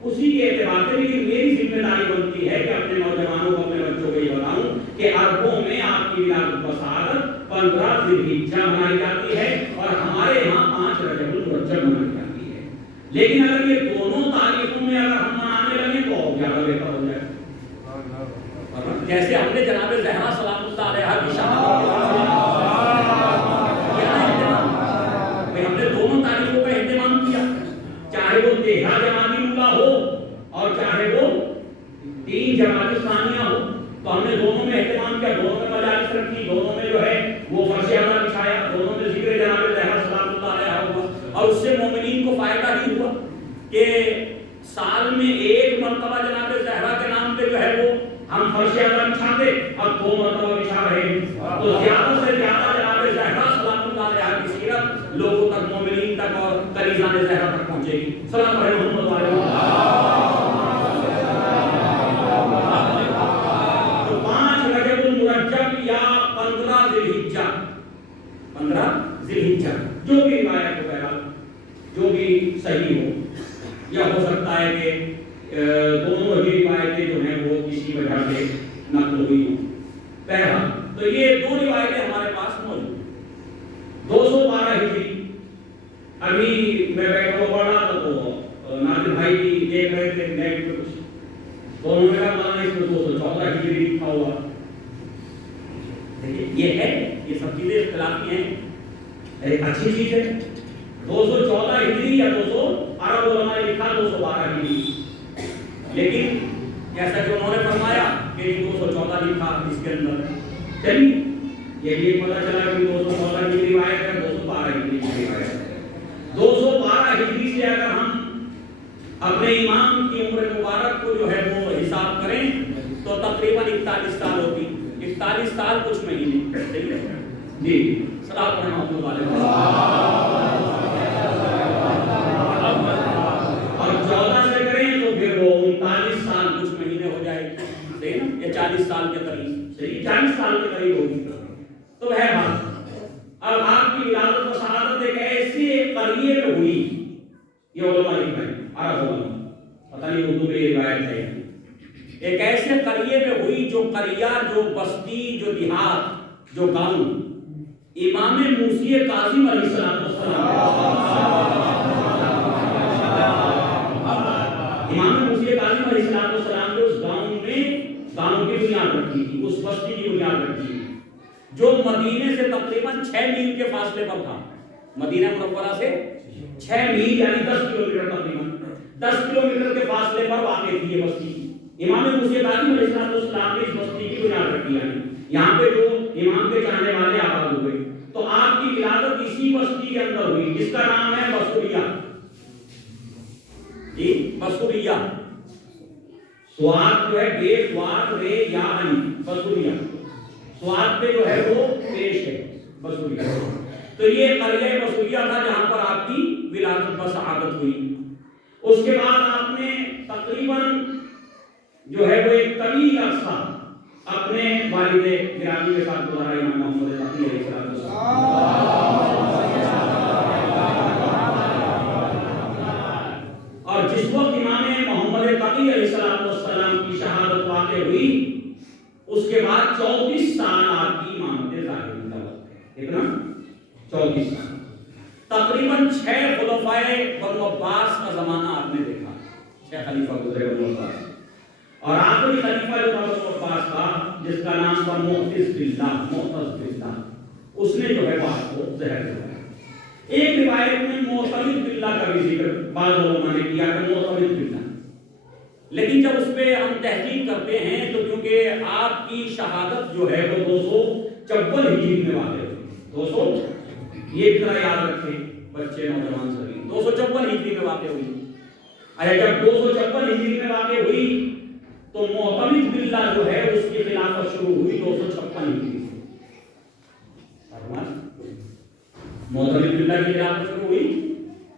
اسی کے اعتبار سے، لیکن میری ذمہ داری بنتی ہے کہ اپنے نوجوانوں کو، اپنے بچوں کو یہ بتاؤں کہ عربوں میں آپ کی ولادت و سعادت 15 ذی الحجہ منائی جاتی ہے اور ہمارے یہاں 5 رجب لیکن اگر یہ دونوں تاریخوں میں اگر ہم منانے لگے تو اور زیادہ بہتر ہو جائے. جیسے ہم نے جناب زہرا سلام اللہ علیہا کی شہادت ہم نے دونوں تاریخوں کا اہتمام کیا، چاہے وہ 13 جمادی الاولیٰ ہو اور چاہے وہ 3 جمادی ثانیہ ہو، تو ہم نے دونوں میں اہتمام کیا، دونوں میں مجالس رکھی، دونوں میں جو ہے وہ فرش اعلیٰ بچھایا، دونوں میں ذکر جناب زہرا سلام اللہ علیہا ہوا. اور اس سے مومنین کو فائدہ ہی ہوا کہ سال میں ایک مرتبہ جناب زہرا کے نام پہ جو ہے وہ ہم فرش اعلیٰ بچھاتے، اب 2 مرتبہ بچھا رہے ہیں. تو زیادہ سے زیادہ جناب زہرا سلام اللہ علیہا کی سیرت لوگوں تک، مومنین تک اور کنیزان زہرا تک پہنچے گی. سلام علیہ محمد علیہ. تو 5 رجب المرجب یا 15 ذی الحجہ، 15 ذی الحجہ جو بھی روایت ہو، بہرحال جو بھی صحیح ہو، یا ہو سکتا ہے کہ دونوں ہی روایتیں جو ہیں وہ کسی وجہ سے نقل ہوئی ہوں. بہرحال تو یہ 2 روایتیں ہمارے پاس موجود ہیں. 212 ہجری، ابھی میں بیٹھا ہوا پڑھ رہا تھا تو ناظر بھائی بھی دیکھ رہے تھے نیٹ پہ کچھ، تو انہوں نے کہا مولانا اس میں 214 ہجری لکھا ہوا. دیکھیے یہ ہے، یہ سب چیزیں اختلافی ہیں، ایک اچھی چیز ہے. 214 ہجری یا 200 عرب علماء نے لکھا 212 ہجری، لیکن جیسا کہ انہوں نے فرمایا کہ 214 لکھا اس کے اندر. چلیے یہ بھی پتہ چلا کہ 214 کی روایت ہے، 212 ہجری کی روایت ہے. 212 ہجری سے اگر ہم اپنے امام کی عمر مبارک کو جو ہے وہ حساب کریں تو تقریباً 41 سال ہوتی. 41 سال کچھ مہینے. صحیح ہے جی. صلاۃ محمد علیہ اور 14 سے کریں تو پھر وہ 39 سال کچھ مہینے ہو جائے گی. صحیح نا، یہ 40 سال کے قریب. صحیح 40 سال کے قریب ہوگی. تو بہرحال اب آپ کی ولادت و شہادت ایک ایسے قریے میں ہوئی، یہ علماء لکھ رہے ہیں، عرب علماء، پتہ نہیں اردو میں یہ روایت ہے. ایک ایسے قریے میں ہوئی جو قریہ، جو بستی، جو دیہات، جو گاؤں امام موسی کاظم علیہ السلام امام موسی کاظم علیہ السلام نے اس گاؤں میں گاؤں کی بنیاد رکھی تھی، اس بستی کی بنیاد رکھی تھی جو مدینے سے تقریباً 6 میل کے فاصلے پر تھا. مدینہ منورہ سے 6 میل یعنی 10 کلومیٹر تقریباً 10 کلومیٹر کے فاصلے پر واقع تھی یہ بستی. امام موسی کاظم علیہ السلام نے اس بستی کی بنیاد رکھی، یعنی یہاں پہ جو امام کے چاہنے والے آباد ہوئے. تو آپ کی ولادت اسی بستی کے اندر ہوئی جس کا نام ہے بسوریہ. جی بسوریہ، سواد جو ہے بے سواد رے یا ہنی، بسوریہ سواد پہ جو ہے وہ پیش ہے بسوریہ. تو یہ قریہ بسوریہ تھا جہاں پر آپ کی ولادت بسعادت ہوئی. اس کے بعد آپ نے تقریباً جو ہے وہ ایک طویل عرصہ اپنے والد گرامی کے ساتھ گزارا، امام محمد تقی علیہ السلام. اور جس وقت امام محمد تقی علیہ السلام کی شہادت واقع ہوئی اس کے بعد 34 سال آپ کی امامت ظاہر کا وقت ہے. کتنا؟ 34 سال. تقریباً 6 خلفائے بنو عباس کا زمانہ آپ نے دیکھا، 6 خلیفہ گزرے بنو عباس. اور آخری خلیفہ جو بنو عباس تھا جس کا نام تھا معتز باللہ، اس نے جو ہے بات کو زہر دیا. ایک روایت میں معتمد باللہ کا بھی ذکر بعض علماء نے کیا کہ معتمد باللہ، لیکن جب اس پہ ہم تحقیق کرتے ہیں تو کیونکہ آپ کی شہادت جو ہے وہ 254 ہجری میں واقع ہوئی. 200 یہ ذرا یاد رکھیں بچے نوجوان سبھی، 254 ہجری میں واقع ہوئی. اچھا جب 254 ہجری میں واقع ہوئی تو معتمد باللہ جو ہے اس کی خلافت شروع ہوئی 256 ہجری سے. معتمد باللہ کی خلافت شروع ہوئی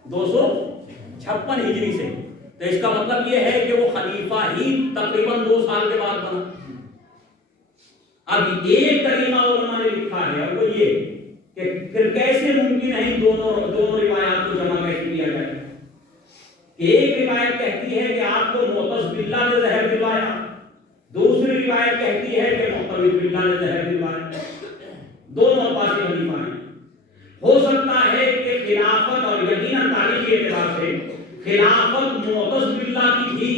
256 ہجری سے. تو اس کا مطلب یہ ہے کہ وہ خلیفہ ہی تقریباً 2 سال کے بعد بنا. اب ایک طریقہ علماء نے لکھا ہے اور وہ یہ کہ پھر کیسے ممکن ہے دونوں روایات کو جمع کیسے کیا جائے. ایک روایت کہتی ہے کہ آپ کو معتز باللہ نے زہر دلوایا، دوسری روایت کہتی ہے کہ معتمد باللہ نے زہر دلوایا. دونوں عباسی خلیفہ ہیں. ہو سکتا ہے کہ خلافت اور یقیناً تاریخی اعتبار سے خلافت معتز باللہ کی تھی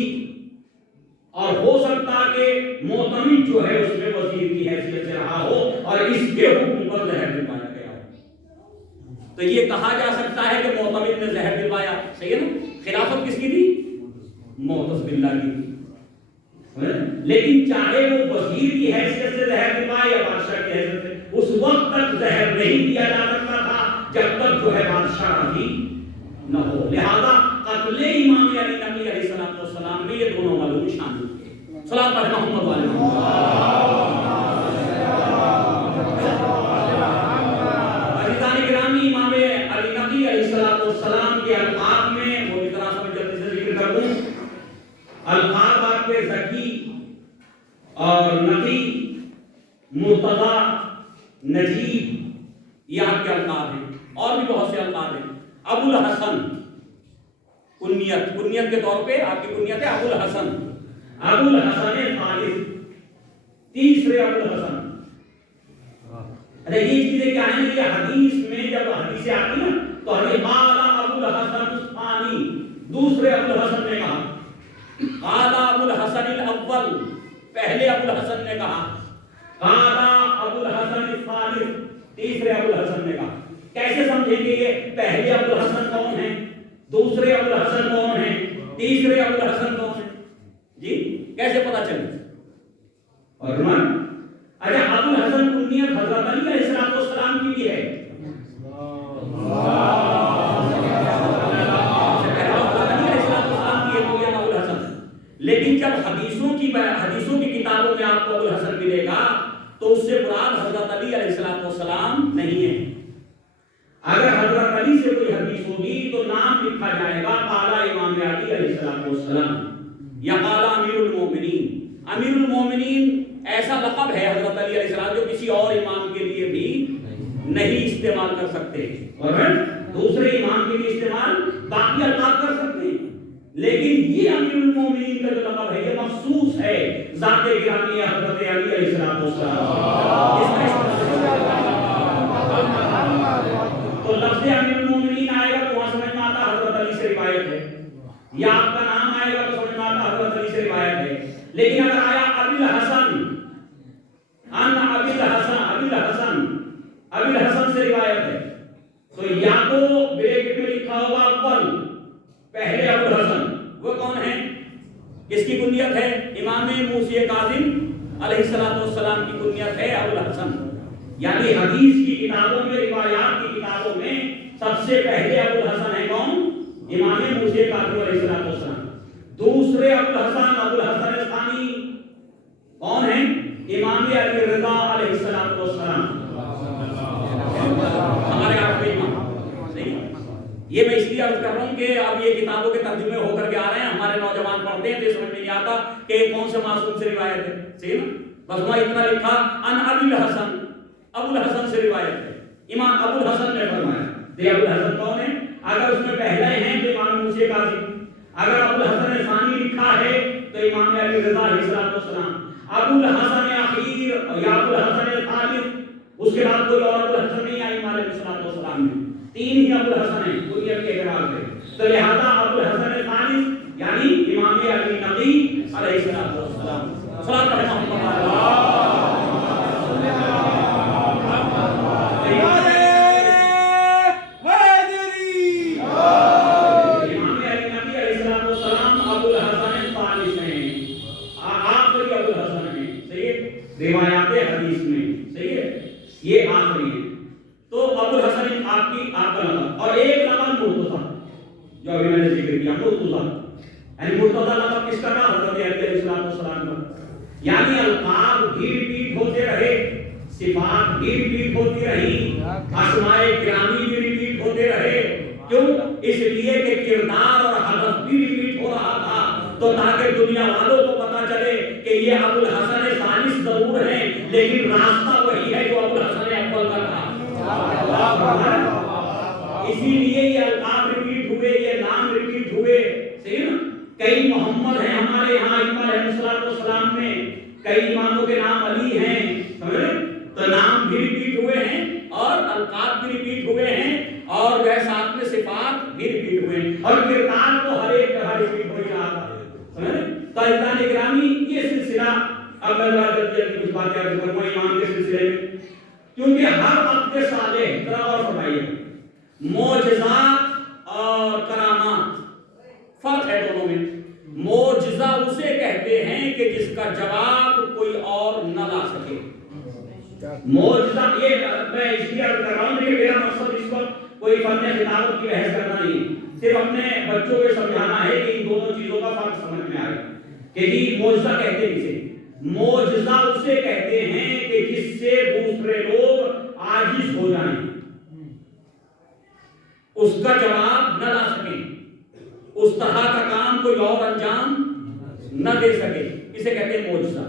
اور ہو سکتا کہ معتمد جو ہے اس میں وزیر کی حیثیت سے رہا ہو اور اس کے حکم پر زہر دلوایا گیا ہو، تو یہ کہا جا سکتا ہے کہ معتمد نے زہر دلوایا. صحیح ہے نا؟ خلافت کس کی تھی؟ معتز باللہ کی تھی. لیکن چاہے وہ وزیر کی حیثیت سے زہر دلوائے یا بادشاہ کی حیثیت سے، اس وقت تک زہر نہیں دیا جا سکتا تھا جب تک جو ہے بادشاہ راضی نہ ہو. لہذا قتل امام علی نبی علیہ السلام میں یہ دونوں معلوم شامل تھے. صلاۃ علی محمد و علی محمد. عزیزان گرامی، امام علی نبی علیہ السلام کے القاب میں وہ اتنا سمجھ جلدی سے ذکر کر دوں. القاب آپ کے ذکی اور نقی، مرتضی، نجیب، یہ آپ کے القاب ہیں. اور بھی بہت سے القاب ہیں. ابو الحسن کنیت کے طور پہ آپ کی کنیت ہے ابو الحسن. ابو الحسن ثالث، تیسرے ابو الحسن. اچھا یہ چیزیں کیا ہیں؟ یہ حدیث میں جب حدیثیں آتی نا تو حدیث قال ابو الحسن الثانی، دوسرے ابو الحسن نے کہا. قال ابو الحسن الاول، پہلے ابو الحسن نے کہا. قال ابو الحسن الثالث، تیسرے ابو الحسن نے کہا. کیسے سمجھیں گے یہ پہلے ابو الحسن کون ہیں، دوسرے ابو الحسن کون ہیں، تیسرے ابو الحسن کون ہیں؟ جی کیسے پتا چلے؟ اور اچھا ابو الحسن کنیت حضرت علی علیہ السلام کی بھی ہے. لیکن جب حدیثوں کی کتابوں میں آپ کو ابو الحسن ملے گا تو اس سے مراد حضرت علی علیہ السلام نہیں ہے. اگر حضرت علی سے کوئی حدیث ہوگی تو نام لکھا جائے گا قال امام علی علیہ السلام یا قال امیر المومنین. امیر المومنین ایسا لقب ہے حضرت علی علیہ السلام جو کسی اور امام کے لیے بھی نہیں استعمال کر سکتے، اور دوسرے امام کے لیے استعمال باقی القاب کر سکتے ہیں. لیکن یہ امیر المومنین کا جو لقب ہے یہ مخصوص ہے ذات گرامی حضرت علی علیہ السلام. تو لفظ امیر المومنین آئے گا تو وہاں سمجھ میں آتا حضرت علی سے روایت ہے، یا آپ کا نام آئے گا تو سمجھ میں آتا حضرت علی سے روایت ہے. لیکن اگر آیا ابی الحسن ان ابی الحسن سے روایت ہے تو یا تو بریکٹ میں لکھا ہوگا اول، پہلے ابو الحسن. وہ کون ہے؟ کس کی کنیت ہے؟ امام موسی کاظم علیہ السلام کی کنیت ہے ابو الحسن. یعنی حدیث کی کتابوں میں، روایات کی کتابوں میں سب سے پہلے ابو الحسن ہے کون؟ امام موسی کاظم علیہ السلام. دوسرے ابو الحسن ثانی کون ہیں؟ امام علی رضا علیہ السلام. ہمارے آخری امام. یہ میں اس لیے عرض کر رہا ہوں کہ اب یہ کتابوں کے ترجمے ہو کر کے آ رہے ہیں، ہمارے نوجوان پڑھتے ہیں تو سمجھ میں نہیں آتا کہ کون سے معصوم سے روایت ہے. صحیح نا؟ بس وہاں اتنا لکھا ان ابی الحسن، ابو الحسن سے روایت ہے. امام ابو الحسن نے فرمایا. یہ ابو الحسن کون ہے؟ اگر اس میں پہلے ہیں تو امام موسی کاظم. اگر ابو الحسن ثانی لکھا ہے تو امام علی رضا علیہ السلام. ابو الحسن اخیر یا ابو الحسن ثالث، اس کے بعد کوئی اور ابو الحسن نہیں آئی ہمارے السلام میں. تین ہی ابو الحسن ہیں کنیت کے اعتبار سے. تو لہذا ابو الحسن ثالث یعنی امام علی نبی علیہ السلام. صلاۃ علی محمد. روایات حدیث میں صحیح ہے یہ آخری ہے. تو ابو الحسن آپ کا لقب. اور ایک لقب مرتضی جو ابھی میں نے ذکر کیا، مرتضی یعنی مرتضی لقب کس کا تھا؟ حضرت علی علیہ السلام کا. یعنی القاب بھی ریپیٹ ہوتے رہے، صفات بھی ریپیٹ ہوتی رہی، اسماء گرامی بھی ریپیٹ ہوتے رہے. کیوں؟ اس لیے کہ کردار اور ہدف بھی ریپیٹ ہو رہا تھا، تو تاکہ دنیا والوں کو پتا چلے کہ یہ ابو الحسن ثالث ضرور ہیں لیکن راستہ وہی ہے جو ابو الحسن اول کا تھا. اسی لیے یہ القاب ریپیٹ ہوئے، یہ نام ریپیٹ ہوئے. صحیح نا؟ کئی محمد ہیں ہمارے یہاں ائمہ علیہ السلام میں، کئی اماموں کے نام علی ہیں. سمجھ رہے؟ تو نام بھی ریپیٹ ہوئے ہیں اور القاب بھی ریپیٹ ہوئے ہیں اور وہ ساتھ میں صفات بھی ریپیٹ ہوئے اور کردار کو ہر ایک جگہ ریپیٹ ہو رہا تھا. تو عزیزان گرامی یہ سلسلہ اب میں جلدی کچھ باتیں عرض کروں ایمان کے سلسلے میں، کیونکہ ہر وقت کے صالح ذرا اور فرمائیے معجزات اور کرامات فرق ہے دونوں میں. معجزہ اسے کہتے ہیں کہ جس کا جواب کوئی اور نہ لا سکے. معجزہ یہ میں اس لیے عرض کر رہا ہوں کہ میرا مقصد اس وقت کوئی فن خطابت کی بحث کرنا نہیں، صرف اپنے بچوں کو سمجھانا ہے کہ ان دونوں چیزوں کا فرق سمجھ میں آئے کہ جی معجزہ کہتے کسے. معجزہ اسے کہتے ہیں کہ جس سے دوسرے لوگ عاجز ہو جائیں، اس کا جواب نہ لا سکیں، اس طرح کا کام کوئی اور انجام نہ دے سکے، اسے کہتے ہیں معجزہ.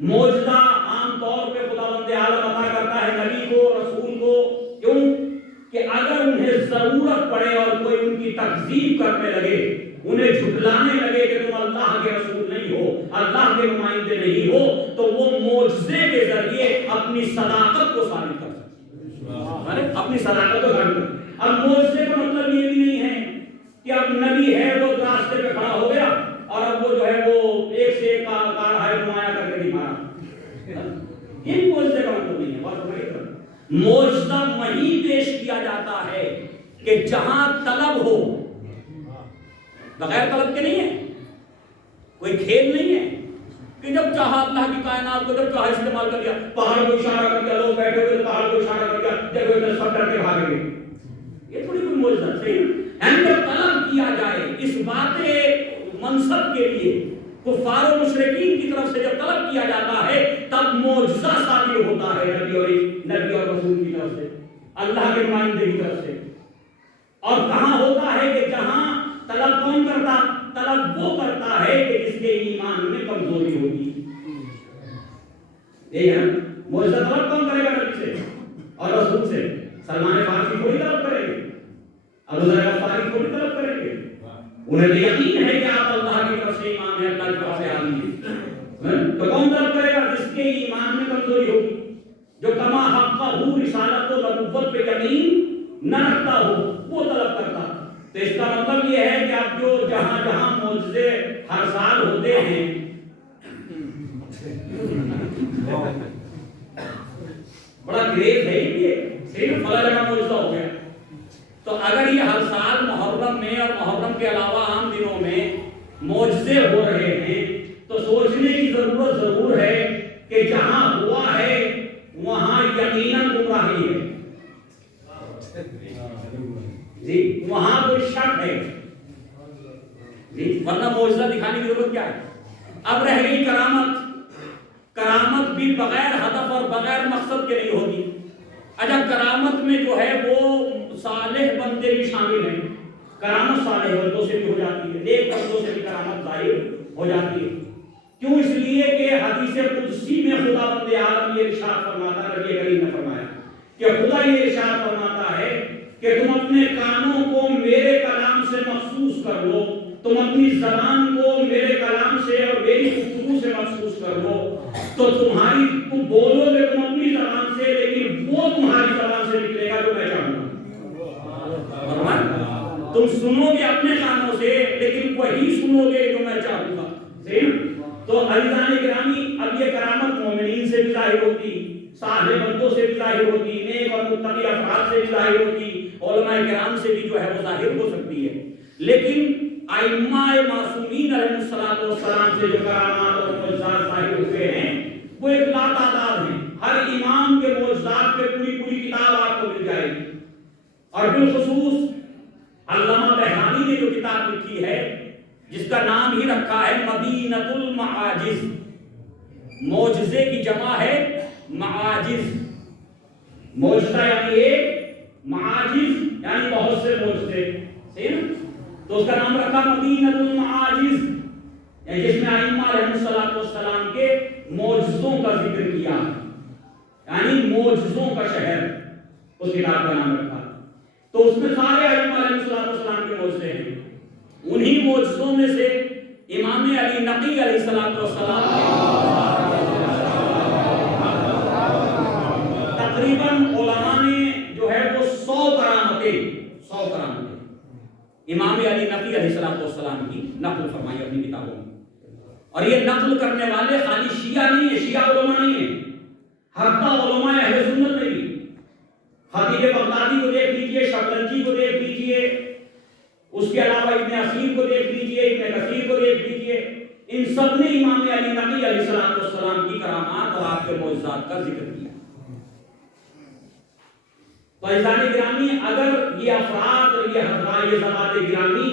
معجزہ عام طور پہ خداوند عالم عطا کرتا ہے نبی کو، رسول کو. کیوں کہ اگر انہیں ضرورت پڑے اور کوئی ان کی تکذیب کرنے لگے، انہیں جھٹلانے لگے کہ تم اللہ کے رسول نہیں ہو، اللہ کے نمائندے نہیں ہو، تو وہ معجزے کے ذریعے اپنی صداقت کو ثابت کر سکتے، اپنی صداقت کو ثابت کر. اب معجزے کا مطلب یہ بھی نہیں ہے کہ اب نبی ہے وہ راستے پہ کھڑا ہو گیا اور اب وہ جو ہے وہ ایک سے ایک کار ہے نمایاں کر کے دکھا رہا. یہ معجزے کا مطلب نہیں ہے. بات سمجھیے، معجزہ وہیں پیش کیا جاتا ہے کہ جہاں طلب ہو، بغیر طلب کے نہیں ہے، کوئی کھیل نہیں ہے کہ جب چاہا اللہ کی کائنات کو جب چاہا استعمال کر دیا، پہاڑ کو اشارہ کر دیا، لوگ بیٹھے ہوئے پہاڑ کو اشارہ کر دیا، جب سب ڈر کے بھاگیں گے. یہ تھوڑی کوئی معجزہ صحیح ہے. جب طلب کیا جائے اس بات منصب کے لیے کفار و مشرکین کی طرف سے جب طلب کیا جاتا ہے تب معجزہ ثابت ہوتا ہے نبی اور رسول کی طرف سے، اللہ کے نمائندے کی طرف سے. اور کہاں ہوتا ہے کہ جہاں طلب کون کرتا؟ طلب وہ کرتا ہے کہ جس کے ایمان میں کمزوری ہوگی. یہ ہے معجزہ. طلب کون کرے گا نبی سے اور رسول سے؟ سلمان فارسی کوئی طلب کریں گے، ابو ذر غفاری کوئی طلب کریں گے. انہیں یقین ہے کہ آپ اللہ کی طرف سے ایمان ہے، اللہ کی طرف سے آدمی ہیں. تو کون طلب کرے گا؟ جس کے ایمان میں کمزوری ہوگی، جو کما حقہ رسالت و نبوت پہ یقین نہ رکھتا ہو وہ طلب کرتا. تو اس کا مطلب یہ ہے کہ اب جو جہاں جہاں معجزے ہر سال ہوتے ہیں، بڑا گریز ہے یہ صرف فلاں جگہ معجزہ ہو گیا. تو اگر یہ ہر سال محرم میں اور محرم کے علاوہ عام دنوں میں معجزے ہو رہے ہیں تو سوچنے کی ضرورت ضرور ہے کہ جہاں ہوا ہے وہاں یقیناً گمراہی ہے جی، وہاں کوئی شک ہے جی، ورنہ معجزہ دکھانے کی ضرورت کیا ہے؟ اب رہ گئی کرامت. کرامت بھی بغیر ہدف اور بغیر مقصد کے نہیں ہوتی. اچھا کرامت میں جو ہے وہ صالح بندے بھی شامل ہیں. کرامت صالح بندوں سے بھی ہو جاتی ہے، نیک بندوں سے بھی کرامت ظاہر ہو جاتی ہے. کیوں؟ اس لیے کہ حدیث قدسی میں خداوند عالم یہ ارشاد فرماتا ہے، نبی کریم نے فرمایا کہ خدا یہ ارشاد فرماتا ہے کہ تم اپنے کانوں کو میرے کلام سے مخصوص کر لو، تم اپنی زبان کو میرے کلام سے اور میری گفتگو سے مخصوص کر لو، تو تم بولو گے تم اپنی زبان سے، لیکن وہ تمہاری زبان سے نکلے گا جو میں چاہوں گا. تم سنو گے اپنے کانوں سے لیکن وہی سنو گے جو میں چاہوں گا. تو عزیزان گرامی اب یہ کرامت مومنین سے بھی ظاہر ہوتی، صالح بندوں سے بھی ظاہر ہوتی، نیک اور متقی افراد سے بھی ظاہر ہوتی، علماء کرام سے بھی جو ہے وہ ظاہر ہو سکتی ہے. لیکن ائمہ معصومین علیہ السلام سے جو کرامات اور معجزات ظاہر ہوئے ہیں وہ ایک لاتعداد ہیں. ہر امام کے معجزات پہ پوری کتاب آپ کو مل جائے گی. اور بالخصوص علامہ بہانی نے جو کتاب لکھی ہے جس کا نام ہی رکھا ہے مدینۃ المعاجز، معجزے کی جمع ہے معاجز. معجزہ یعنی ایک، معاجز یعنی بہت سے معجزے، صحیح نا؟ تو اس کا نام رکھا مدینۃ المعاجز، یعنی جس میں ائمہ علیہ السلام کے معجزوں کا ذکر کیا، یعنی معجزوں کا شہر اس کتاب کا نام رکھا. تو اس میں سارے ائمہ علیہ السلام کے معجزے ہیں. انہی معجزوں میں سے امام علی نقی علیہ السلام تقریباً علماء نے جو ہے وہ 100 کرامتیں امام علی نقی علیہ السلام کی نقل فرمائی اپنی کتابوں میں. اور یہ نقل کرنے والے خالی شیعہ نہیں ہیں، شیعہ علماء نہیں ہیں، حتی علماء اہل سنت میں بھی. خطیب بغدادی کو دیکھ لیجئے، شبلنجی کو دیکھ لیجئے، اس کے علاوہ ابن اثیر کو دیکھ لیجئے، ابن کثیر کو دیکھ لیجئے، ان سب نے امام علی نقی علیہ السلام کی کرامات اور آپ کے معجزات کا ذکر کیا. تو عزیزان گرامی، اگر یہ افراد اور یہ حضرات، یہ ذوات گرامی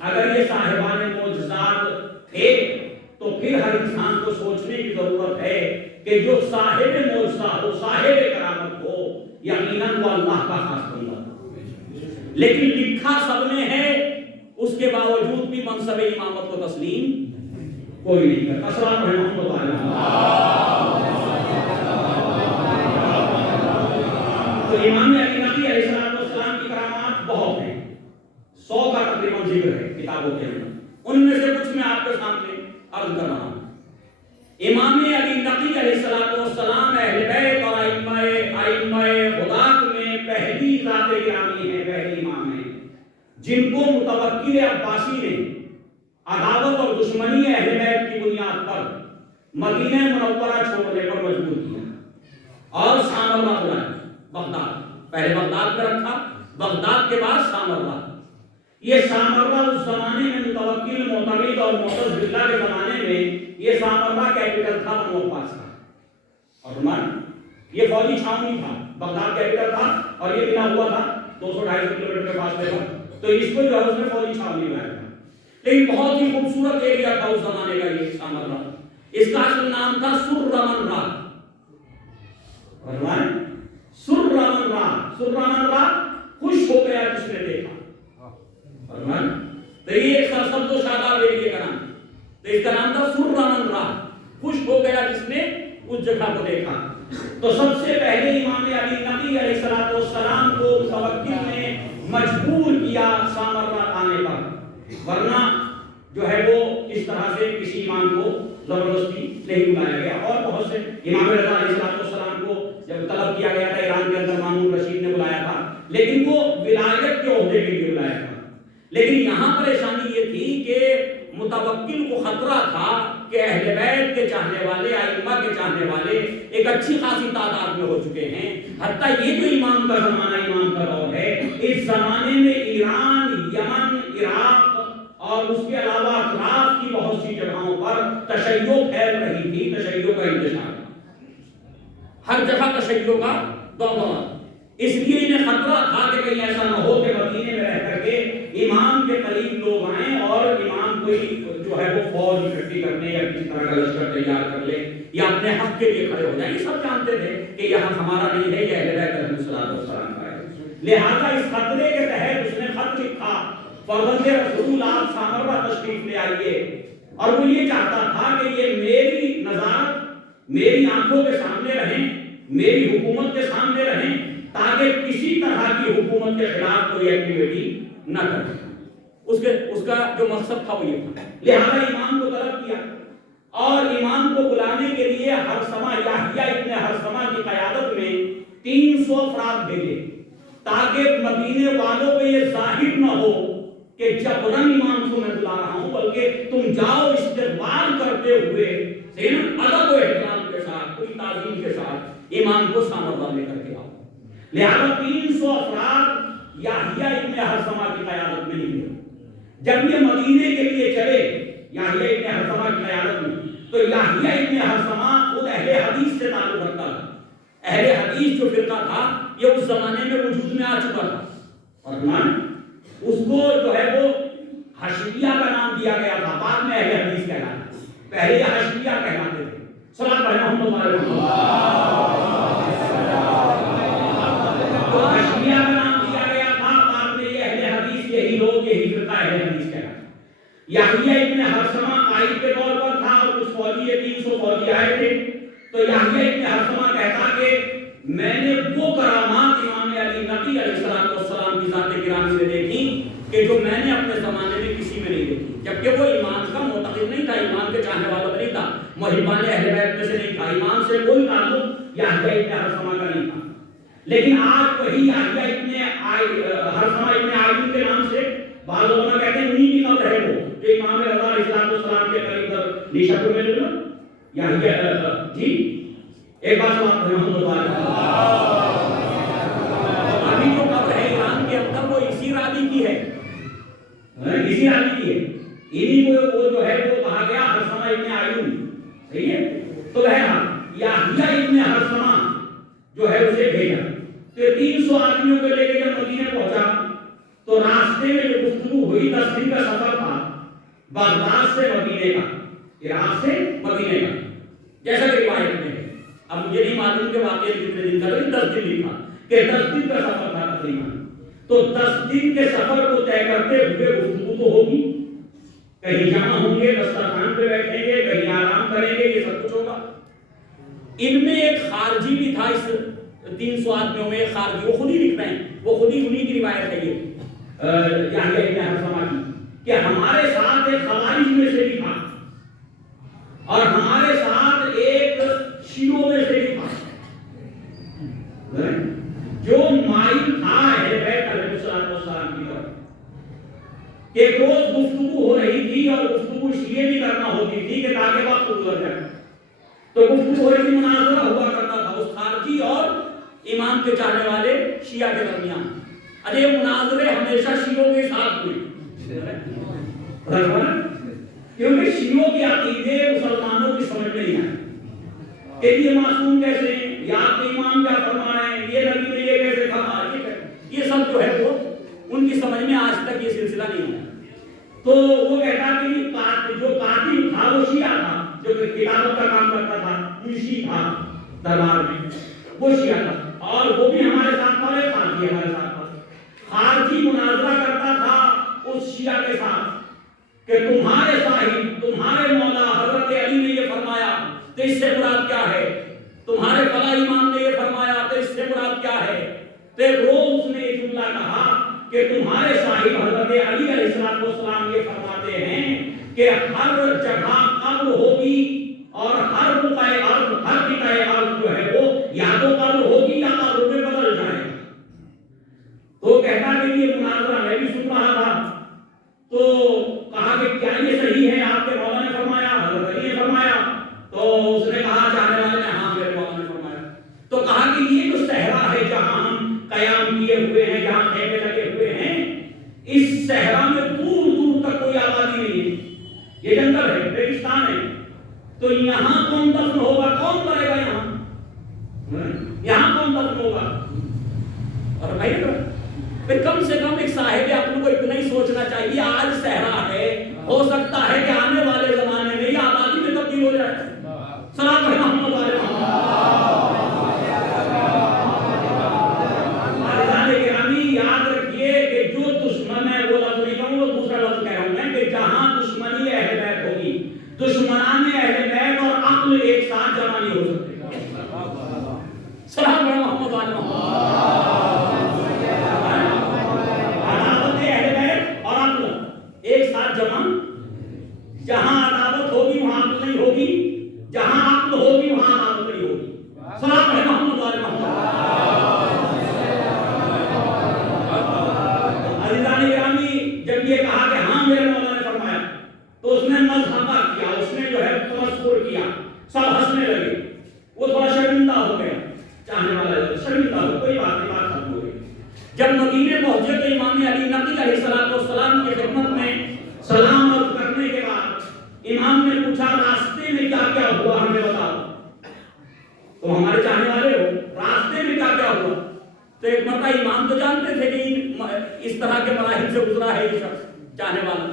اگر یہ صاحبان معجزات تھے تو پھر ہر انسان کو سوچنے کی ضرورت ہے کہ جو صاحب معجزہ ہو، صاحب کرامت ہو، یقیناً وہ اللہ کا خاص بندہ. لیکن لکھا سب نے ہے، اس کے باوجود بھی منصب امامت کو تسلیم کوئی نہیں کرتا. السلام علیکم و رحمۃ اللہ. تو امام علی نقی علیہ السلام کی کرامات بہت ہیں، 100 کا تقریباً ذکر ہے کتابوں کے اندر. ان میں سے کچھ میں آپ کے سامنے عرض کر رہا ہوں. امام علی نقی علیہ السلام اہل بیت اور ائمہ خدا میں پہلی ذات گرامی ہے، پہلی امام ہے جن کو متوکل عباسی نے عداوت اور دشمنی اہل بیت کی بنیاد پر مدینہ منورہ چھوڑنے پر مجبور کیا اور سامرہ بلایا. بغداد، پہلے بغداد میں رکھا، بغداد کے بعد سامرہ. یہ سامرہ اس زمانے میں متوکل، معتمد اور معتز باللہ کے زمانے میں یہ سامرہ کیپٹل تھا بنو عباس کا. اور یہ فوجی چھاؤنی تھا، بغداد کیپٹل تھا اور یہ بنا ہوا تھا 200-250 کلومیٹر کے فاصلے پر. تو اس کو جو ہے اس نے فوجی چھاؤنی بنایا تھا. لیکن بہت ہی خوبصورت ایریا تھا اس زمانے کا یہ سامرہ. اس کا اصل نام تھا سرمنرا. سرمنرا خوش ہو گیا جس نے دیکھا. تو یہ ایک سرسبز و شاداب ایریا کا نام، تو اس کا نام تھا سرمنرا. خوش ہو گیا جس نے اس جگہ کو دیکھا. تو سب سے پہلے امام علی نقی علیہ السلام کو متوکل نے مجبور کیا سامرہ آنے پر، ورنہ جو ہے وہ اس طرح سے کسی امام کو زبردستی نہیں بلایا گیا. اور بہت سے امام رضا علیہ السلام کو جب طلب کیا گیا تھا ایران کے اندر، مامون رشید نے بلایا تھا، لیکن وہ ولایت کے عہدے کے لیے بلایا تھا. لیکن یہاں پریشانی یہ تھی کہ متوکل کو خطرہ تھا کہ اہل بیت کے چاہنے والے، ائمہ کے چاہنے والے ایک اچھی خاصی تعداد میں ہو چکے ہیں. حتیٰ یہ جو امام کا زمانہ، امام کا دور ہے، اس زمانے میں ایران، یمن، عراق اور اس کے علاوہ اطراف کی بہت سی جگہوں پر تشیع پھیل رہی تھی، تشیع کا انتشار، ہر جگہ تشیع کا دور. اس لیے انہیں خطرہ تھا کہ کہیں ایسا نہ ہو کہ مدینے میں رہ کر کے امام کے قریب لوگ آئیں اور امام کوئی جو ہے وہ فوج اکٹھی کرنے یا کسی طرح کا لشکر تیار کر لے یا اپنے حق کے لیے کھڑے ہو جائیں. یہ سب جانتے تھے کہ یہ حق ہمارا نہیں ہے، یہ اہل بیت علیہ السلام کا ہے. لہذا اس خطرے کے تحت اس نے خط لکھا، فرزند رسول آپ سامرہ تشریف لے آئیے. اور وہ یہ چاہتا تھا کہ یہ میری نظارت، میری آنکھوں کے سامنے رہیں، میری حکومت کے سامنے رہیں، تاکہ کسی طرح کی حکومت کے خلاف کوئی ایکٹیویٹی نہ کرے. اس کا جو مقصد تھا وہ یہ تھا. لہذا امام کو طلب کیا اور امام کو بلانے کے لیے ہرثمہ، یحییٰ ابن ہرثمہ کی قیادت میں 300 افراد بھیجے، تاکہ مدینے والوں کو یہ ظاہر نہ ہو کہ جبراً امام کو میں بلا رہا ہوں، بلکہ تم جاؤ استقبال کرتے ہوئے ادب و احترام کے ساتھ، پوری تعظیم کے ساتھ امام کو سامرہ لے کر کے آؤ. لہذا 300 افراد یحییٰ ابن ہرثمہ کی قیادت میں نکلے. جب یہ مدینے کے لیے چلے یحییٰ ابن ہرثمہ کی قیادت میں، تو یحییٰ ابن ہرثمہ خود اہل حدیث سے تعلق رکھتا تھا. اہل حدیث جو فرقہ تھا یہ اس زمانے میں وجود میں آ چکا تھا، اور اس کو جو ہے وہ حشویہ کا نام دیا گیا تھا. بعد میں اہل حدیث کہلاتا، پہلے یہ حشویہ کہلاتے تھے. صلاۃ محمد حشویہ کا نام دیا گیا تھا. بعد میں یہ اہل حدیث، یہی لوگ، یہی فرقہ اہل حدیث کہلاتا. یحییٰ ابن ہرثمہ قائد کے طور پر تھا اور کچھ فوجی، 300 فوجی آئے تھے. تو یحییٰ ابن ہرثمہ کہتا کہ میں نے وہ کرامات امام علی نقی علیہ السلام کی ذات گرامی میں دیکھی کہ جو میں نے اپنے زمانے میں کسی میں نہیں دیکھی. جبکہ وہ امام کا معتقد نہیں تھا، امام کے چاہنے والا نہیں تھا، محبان اہل بیت میں سے نہیں تھا، امام سے کوئی تعلق یحییٰ ابن ہرثمہ کا نہیں تھا. لیکن آج وہی یحییٰ ابن ہرثمہ ابن عائین کے نام سے بعض علماء کہتے ہیں انہی کی قبر ہے وہ جو امام رضا علیہ السلام کے قریب نیشہ میں ملا یا جی ایک بات سماعت محمد ابھی جو قبر ہے ایران کے اندر وہ اسی راوی کی ہے، اسی راوی کی ہے، انہی کو وہ جو ہے وہ کہا گیا حرسمہ ابن عیون، صحیح ہے؟ تو ہے یحییٰ ابن حرسمہ جو ہے اسے بھیجا، تو 300 آدمیوں کو لے کے جب مدینے پہنچا تو راستے میں جو گفتگو ہوئی 10 دن کا سفر تھا بغداد سے مدینے کا، عراق سے مدینے کا، جیسا کہ روایت میں ہے۔ اب مجھے نہیں معلوم کہ واقعی کتنے دن کا، لیکن 10 دن لکھا کہ 10 دن کا سفر تھا تقریباً۔ تو 10 دن کے سفر کو طے کرتے ہوئے گفتگو تو ہوگی، کہیں جمع ہوں گے، دسترخوان پہ بیٹھیں گے، کہیں آرام کریں گے، یہ سب کچھ ہوگا۔ ان میں ایک خارجی بھی تھا، اس 300 آدمیوں میں ایک خارجی، وہ خود ہی لکھ رہے ہیں، وہ خود ہی انہی کی روایت ہے یہ یحییٰ ابن حرسمہ کی، کہ ہمارے ساتھ ایک خوارج میں سے بھی تھا اور ہمارے ساتھ ایک شیعوں میں سے بھی تھا جو مائل تھا اہل بیت علیہ السلام کی طرف، کہ روز گفتگو ہو رہی تھی اور گفتگو شیعہ بھی کرنا ہوتی تھی کہ تاکہ وقت گزر جائے، تو گفتگو ہو رہی تھی، مناظرہ ہوا کرتا تھا اس خارجی اور امام کے چاہنے والے شیعہ کے درمیان۔ ارے یہ مناظرے ہمیشہ شیعوں کے ساتھ ہوئے، کیونکہ شیعوں کے عقیدے مسلمانوں کی سمجھ میں نہیں آئے کہ یہ معصوم کیسے ہیں، یا آپ کے امام کیا فرما رہے ہیں، یہ نبی نے یہ کیسے کہا، یہ سب جو ہے وہ ان کی سمجھ میں آج تک یہ سلسلہ نہیں آیا۔ تو وہ کہتا کہ جو قاتل تھا وہ شیعہ تھا، جو کتابت کا کام کرتا تھا، منشی تھا دربار میں، وہ شیعہ تھا، اور وہ بھی ہمارے ساتھ تھا، ایک خارجی ہمارے ساتھ تھا۔ خارجی مناظرہ کرتا تھا اس شیعہ کے ساتھ کہ تمہارے صاحب، تمہارے مولا حضرت علی نے یہ فرمایا تو اس سے مراد کیا ہے، تمہارے فلاں امام نے یہ فرمایا تو اس سے مراد کیا ہے۔ تو ایک روز اس نے یہ جملہ کہا کہ تمہارے صاحب حضرت علی علیہ السلام یہ فرماتے ہیں کہ ہر جگہ قبر ہوگی اور ہر بقعہ ارض، ہر بقعہ ارض جو ہے وہ یا تو قبر ہوگی یا قبر میں بدل جائے۔ تو کہتا کہ یہ مناظرہ میں بھی سن رہا تھا، تو کہا کہ کیا یہ صحیح ہے، آپ کے مولا نے فرمایا، حضرت علی نے فرمایا؟ تو اس نے کہا، چاہنے والے نے، ہاں میرے مولا نے فرمایا۔ تو کہا کہ یہ جو صحرا ہے جہاں ہم قیام کیے ہوئے ہیں، جہاں خیمے لگے ہوئے ہیں، اس صحرا میں دور دور تک کوئی آبادی نہیں ہے، یہ جنگل ہے، ریگستان ہے، تو یہاں کون دفن ہوگا، کون کرے گا یہاں کون دفن ہوگا؟ اور بھائی پھر کم سے کم ایک صاحب عقل کو اتنا ہی سوچنا چاہیے، آج صحرا ہے، ہو سکتا ہے کہ آنے والے زمانے میں یہ آبادی میں تبدیل ہو جائے۔ سلام علیہ محمد علیہ محمد۔ یاد رکھیے کہ جو دشمن ہے، وہ لفظ نہیں کہوں، وہ دوسرا لفظ کہہ رہا ہوں میں، کہ جہاں دشمنی اہل بیت ہوگی، دشمنان اہل بیت اور عقل ایک ساتھ جمع نہیں ہو سکتے۔ سلام علیہ محمد علیہ محمد۔ جمع، جہاں عداوت ہوگی وہاں عقل نہیں ہوگی، جہاں عقل ہوگی وہاں عداوت نہیں ہوگی۔ سلام علیہ محمد علیہ محمد۔ عزیزان گرامی، جب یہ کہا کہ ہاں میرے مولا نے فرمایا، تو اس نے مذہبہ کیا، اس نے جو ہے تمسخر کیا، سب ہنسنے لگے، وہ تھوڑا شرمندہ ہو گیا، چاہنے والا شرمندہ ہو، کوئی بات نہیں، بات ختم ہو گئی۔ جب مدینے پہنچے تو امام علی نقی علیہ السلام کی خدمت میں سلام عرض کرنے کے بعد امام نے پوچھا، راستے میں کیا کیا ہوا ہمیں بتاؤ، تو ہمارے چاہنے والے ہو، راستے میں کیا کیا ہوا؟ تو ایک مرتبہ امام تو جانتے تھے کہ اس طرح کے مراحل سے گزرا ہے یہ شخص چاہنے والا،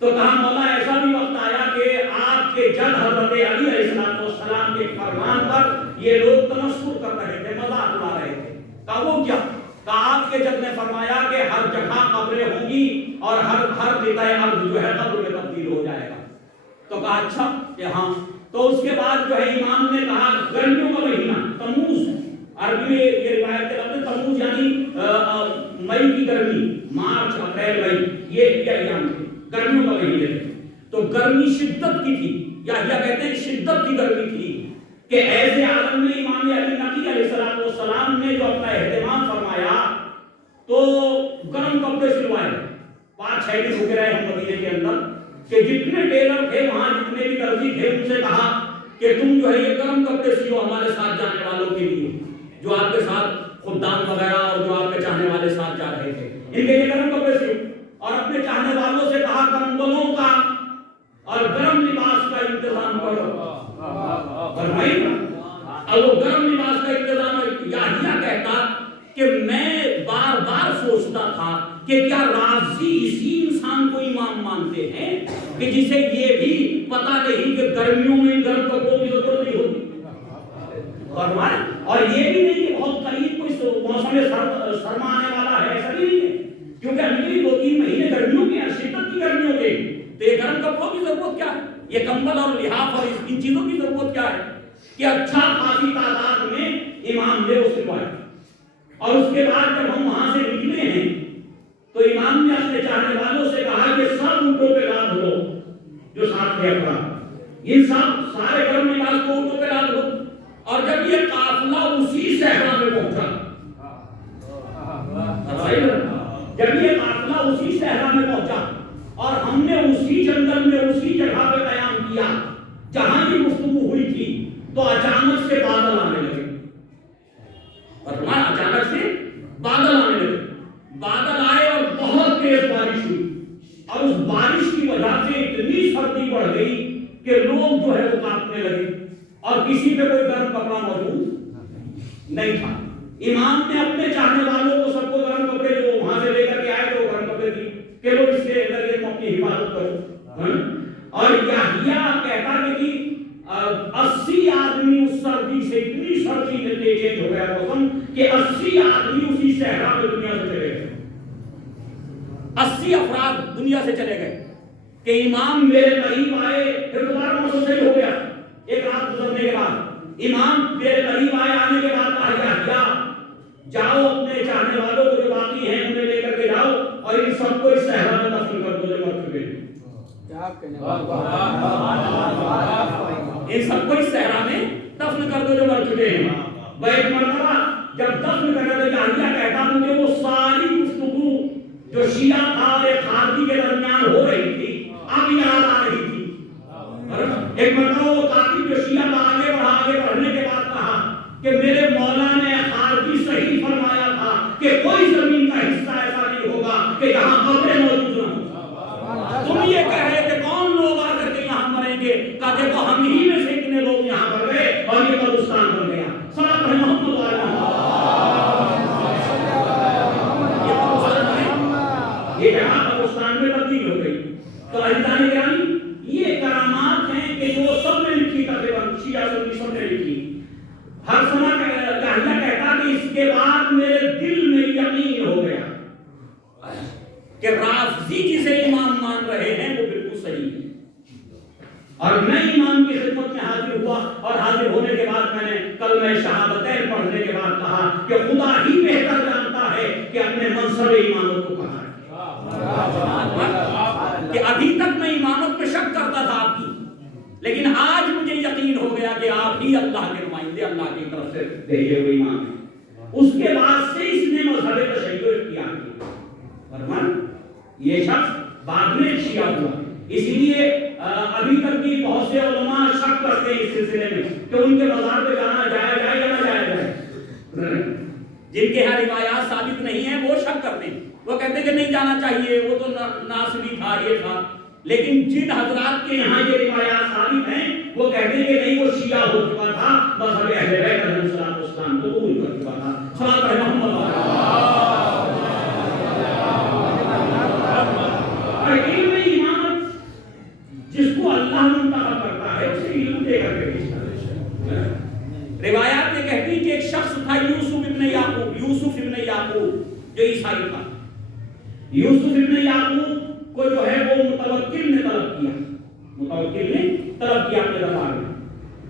تو کہا مولا ایسا بھی وقت آیا کہ آپ کے جد حضرت علی علیہ السلام کے فرمان پر یہ لوگ تمسخر کر رہے تھے، مذاق اڑا رہے تھے۔ کہا وہ کیا؟ کہا آپ کے جد نے فرمایا کہ ہر جگہ قبریں ہوں گی اور ہر بقعہ ارض جو ہے قبر میں تبدیل ہو جائے گا۔ تو کہا اچھا کہ ہاں۔ تو اس کے بعد جو ہے امام نے کہا گرمیوں کا مہینہ تموز، عربی میں یہ روایت کے لفظ تموز یعنی مئی کی گرمی، مارچ اپریل مئی، یہ ایام تھے، گرمیوں کا مہینے تھے، تو گرمی شدت کی تھی، یحییٰ کہتے ہیں شدت کی گرمی تھی کہ ایسے عالم میں امام علی نقی علیہ السلام نے جو اپنا اہتمام فرمایا تو گرم کپڑے سلوائے، 5-6 دن رک رہے ہیں مدینے کے اندر کہ جتنے ٹیلر تھے وہاں جتنے بھی درزی تھے ان سے کہا کہ تم جو ہے یہ گرم کپڑے سیو ہمارے ساتھ جانے والوں کے لیے جو آپ کے ساتھ خدام وغیرہ اور جو آپ کے چاہنے والے ساتھ جا رہے تھے ان کے لیے گرم کپڑے سیو اور اپنے چاہنے والوں سے کہا کمبلوں کا اور گرم لباس کا انتظام کرو فرمائی اور وہ گرم لباس کا انتظام یحییٰ کہتا کہ میں بار بار سوچتا تھا کہ کیا رازی اسی انسان کو امام مانتے ہیں کہ جسے یہ بھی پتا نہیں کہ گرمیوں میں گرم کپڑوں کی ضرورت نہیں ہوتی اور یہ بھی نہیں کہ بہت قریب کوئی موسم سرما آنے والا ہے ایسا بھی نہیں ہے کیونکہ اگلی 2-3 مہینے گرمیوں کے شدت کی گرمیوں کے تو یہ گرم کپڑوں کی ضرورت کیا ہے یہ کمبل اور لحاف اور ان چیزوں کی ضرورت کیا ہے کہ اچھا خاصی تعداد میں امام نے اس کو اور اس کے بعد جب ہم وہاں سے نکلے ہیں تو امام نے اپنے چاہنے والوں سے کہا کہ سب اونٹوں پہ لاد دو جو ساتھ تھے افراد یہ سب سارے گرم لباس کو اونٹوں پہ لاد دو اور جب یہ قافلہ اسی صحرا میں پہنچا جب یہ قافلہ اسی صحرا میں پہنچا اور ہم نے اسی جنگل میں اسی جگہ پہ قیام کیا جہاں یہ گفتگو ہوئی تھی تو اچانک سے بادل آنے لگے اچانک سے بادل آنے لگے بادل آئے اور بہت تیز بارش ہوئی اور اس بارش کی وجہ سے اتنی سردی بڑھ گئی کہ لوگ جو ہے وہ کانپنے لگے اور کسی پہ کوئی گرم کپڑا موجود نہیں تھا امام نے اپنے چاہنے والوں کو سب کو گرم کپڑے جو وہاں سے لے کر کے آئے تو گرم کپڑے دی کہ لوگ اس کے ذریعے تم اپنی حفاظت کرو اور یحییٰ کہتا کہ 80 آدمی اس سردی سے اتنی سردی میں چینج ہو گیا موسم کہ 80 آدمی اسی صحرا میں دنیا سے چلے گئے 80 افراد دنیا سے چلے گئے کہ امام میرے قریب آئے پھر دوبارہ موسم صحیح ہو گیا ایک رات گزرنے کے بعد امام میرے قریب آئے آنے کے بعد کہا یحییٰ جاؤ اپنے چاہنے والوں کو جو باقی ہیں انہیں لے کر کے جاؤ اور ان سب کو اس صحرا میں دفن کر دو جو مر چکے ہیں ان سب کو اس صحرا میں دفن کر دو جو مر چکے ہیں وہ ایک مرتبہ جب دفن کر دو یحییٰ کہتا مجھے وہ ساری گفتگو جو شیعہ تھا اور ایک خارجی کے درمیان ہو رہی تھی اب یاد آ رہی تھی ایک مرتبہ وہ کاتب جو شیعہ کا آگے بڑھنے کے بعد کہا کہ میرے مولا نے خارجی صحیح فرمایا تھا کہ کوئی زمین کا حصہ ایسا نہیں ہوگا کہ یہاں قبریں موجود نہ ہوں تم یہ کہہ رہے تھے کون لوگ آ کر کے یہاں مریں گے کہا دیکھو ہم ہی میں سے اتنے لوگ یہاں پر گئے اور یہ قبرستان بن گیا صلاۃ محمد یہ جگہ قبرستان میں تبدیل ہو گئی تو عزیزان گرامی یہ کرامات ہیں کہ جو سب نے لکھی تقریباً شیعہ سنی سب نے لکھی ہر سمے یحییٰ کہتا کہ اس کے بعد میرے دل میں یقین ہو گیا کہ رافضی جسے امام مان رہے ہیں وہ بالکل صحیح ہے اور میں امام کی خدمت میں حاضر ہوا اور حاضر ہونے کے بعد میں نے کلمہ شہادتین پڑھنے کے بعد کہا کہ خدا ہی بہتر جانتا ہے کہ اپنے منصب امامت کو کہا کہ ابھی تک میں امامت میں شک کرتا تھا آپ کی لیکن آج مجھے یقین ہو گیا کہ آپ ہی اللہ کے نمائندے اللہ کی طرف سے بھیجے ہوئے امام ہیں اس کے بعد سے اس نے مذہب تشیع اختیار کیا فرمان یہ شخص بعد میں شیعہ ہوا اس لیے ابھی تک بھی بہت سے علماء شک کرتے ہیں اس سلسلے میں کہ ان کے مزار پہ جانا جائے یا نہ جائے جن کے یہاں روایات ثابت نہیں ہیں وہ شک کرتے ہیں وہ کہتے ہیں کہ نہیں جانا چاہیے وہ تو ناصبی تھا یہ تھا لیکن جن حضرات کے یہاں یہ روایات ثابت ہیں وہ کہتے ہیں کہ نہیں وہ شیعہ ہو چکا تھا مذہب اہل بیت علیہ السلام کو قبول کر چکا تھا صلوات محمد اور علم امامت جس کو اللہ منتخب کرتا ہے اسے علم دے کر کے بھیجتا ہے روایات یہ کہتی ہیں کہ ایک شخص تھا یوسف ابن یعقوب جو عیسائی تھا یوسف ابن یعقوب کو جو ہے وہ متوکل نے طلب کیا اپنے دربار میں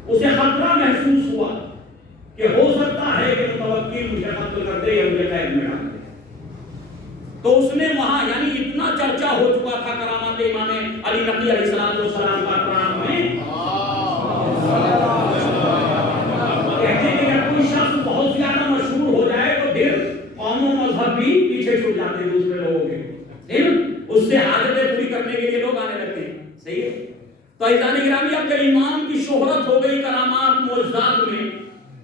اسے خطرہ محسوس ہوا کہ ہو سکتا ہے کہ متوکل مجھے قتل کر دے یا مجھے قید میں ڈال دے تو اس نے وہاں یعنی اتنا چرچا ہو چکا تھا کرامات امام علی نقی علیہ السلام کا قرآن میں کہتے ہیں کہ کوئی شخص بہت زیادہ مشہور ہو جائے تو پھر قوم و مذہب بھی پیچھے چھوٹ جاتے ہیں دوسرے لوگوں کے اس سے حاجتیں پوری کرنے کے لیے لوگ آنے لگتے ہیں. صحیح ہے. تو عزیزان گرامی اب جب امام کی شہرت ہو گئی کرامات معجزات میں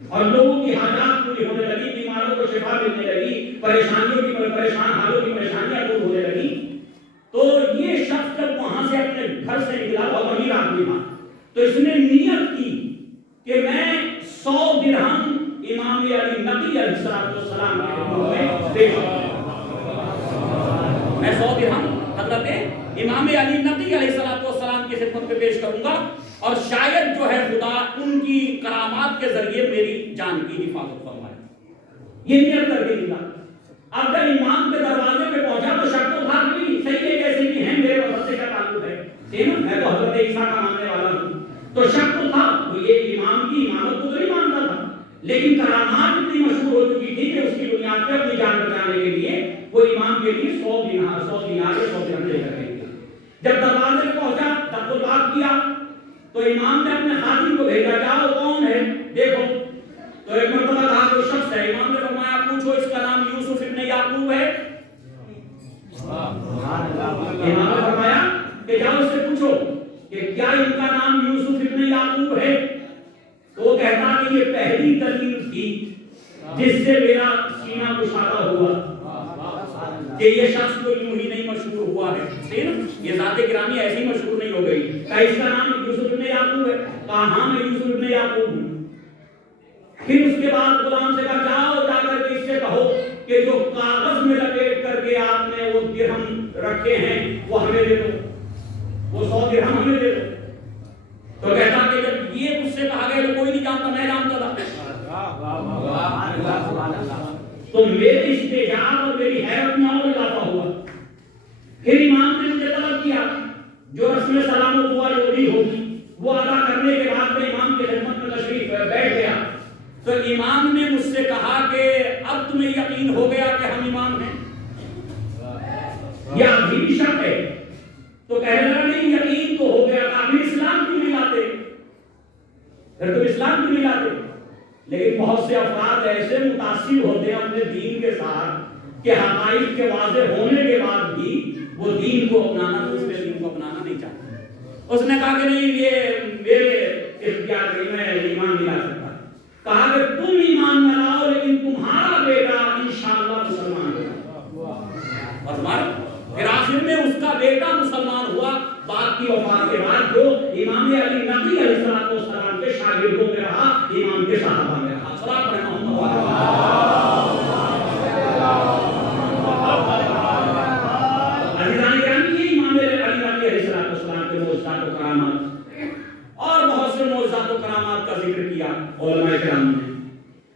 اور لوگوں کی حاجات پوری ہونے لگی, بیماروں کو شفا ملنے لگی, پریشان حالوں کی پریشانیاں دور ہونے لگی, تو یہ شخص جب وہاں سے اپنے گھر سے نکلا, بہت امیر آدمی تھا, تو اس نے نیت کی کہ میں 100 درہم امام علی نقی علیہ السلام کے خدمت میں پیش کروں. میں 100 درہم حضرت امام علی نقی علیہ السلام کی خدمت میں پیش کروں گا, اور شاید جو ہے خدا ان کی کرامات کے ذریعے میری جان کی حفاظت فرمائے. یہ نیت کر کے نکلا. اب جب امام کے دروازے پہ پہنچا تو شک تو تھا کہ صحیح ہے کیسے بھی ہیں, میرے وقت سے کیا تعلق ہے, میں تو حضرت عیسیٰ کا ماننے والا ہوں. تو شک تو تھا, یہ امام کی امامت کو تو نہیں مانتا تھا, لیکن کرامات اتنی مشہور ہو چکی تھی کہ اس کی بنیاد پہ اپنی جان بچانے کے لیے وہ امام کے لیے 100 دینار 100 درہم لے کر گیا. جب دروازے پہ پہنچا, دخل بات کیا, تو امام نے اپنے خادم کو بھیجا, جاؤ کون ہے دیکھو. تو ایک مرتبہ کہا کوئی شخص ہے. امام نے فرمایا پوچھو اس کا نام یوسف ابن یعقوب ہے. امام نے فرمایا کہ جاؤ اس سے پوچھو کہ کیا ان کا نام یوسف ابن یعقوب ہے. تو وہ کہتا کہ یہ پہلی دلیل تھی جس سے میرا سینہ کشادہ ہوا کہ یہ شخص تو یوں ہی نہیں مشہور ہوا ہے. یہ ذات گرامی ایسی مشہور نہیں ہو گئی. کہا اس کا نام یوسف ابن یعقوب ہے. کہا ہاں میں یوسف ابن یعقوب ہوں. پھر اس کے بعد غلام سے کہا جاؤ جا کر کے اس سے کہو کہ جو کاغذ میں لپیٹ کر کے آپ نے وہ درہم رکھے ہیں وہ ہمیں دے دو, وہ 100 درہم ہمیں دے دو. تو کہتا کہ جب یہ مجھ سے کہا گیا تو کوئی نہیں جانتا, میں جانتا تھا. تو میری استعجاب اور میری حیرت میں اور اضافہ ہوا. پھر امام نے مجھے طلب کیا جو رسم سلام و دعا جو ہوگی وہ ادا کرنے کے بعد میں امام کی خدمت میں تشریف بیٹھ گیا. تو امام نے مجھ سے کہا کہ اب تمہیں یقین ہو گیا کہ ہم امام ہیں یا ابھی شک ہے. تو کہنے لگا نہیں یقین تو ہو گیا. پھر اسلام کیوں نہیں لاتے, پھر تم اسلام کیوں نہیں لاتے. لیکن بہت سے افراد ایسے متاثر ہوتے ہیں اپنے دین کے ساتھ کہ حقائق کے واضح ہونے کے بعد بھی وہ دین کو اپنانا, دوسرے دین کو اپنانا نہیں چاہتے. اس نے کہا کہ نہیں یہ میرے اختیار نہیں, میں ایمان نہیں لا سکتا. کہا کہ تم ایمان نہ لاؤ لیکن تمہارا بیٹا انشاءاللہ مسلمان ہوگا. اور ہمارا پھر آخر میں اس کا بیٹا مسلمان ہوا. باپ کی وفات کے بعد جو امام علی نقی علیہ السلام کے شاگردوں میں رہا, امام کے صحابہ میں رہا. صلاۃ پڑھنا عزیزان گرامی, یہ امام علی نقی علیہ السلام کے معجزات و کرامات اور بہت سے معجزات و کرامات کا ذکر کیا علماء کرام نے.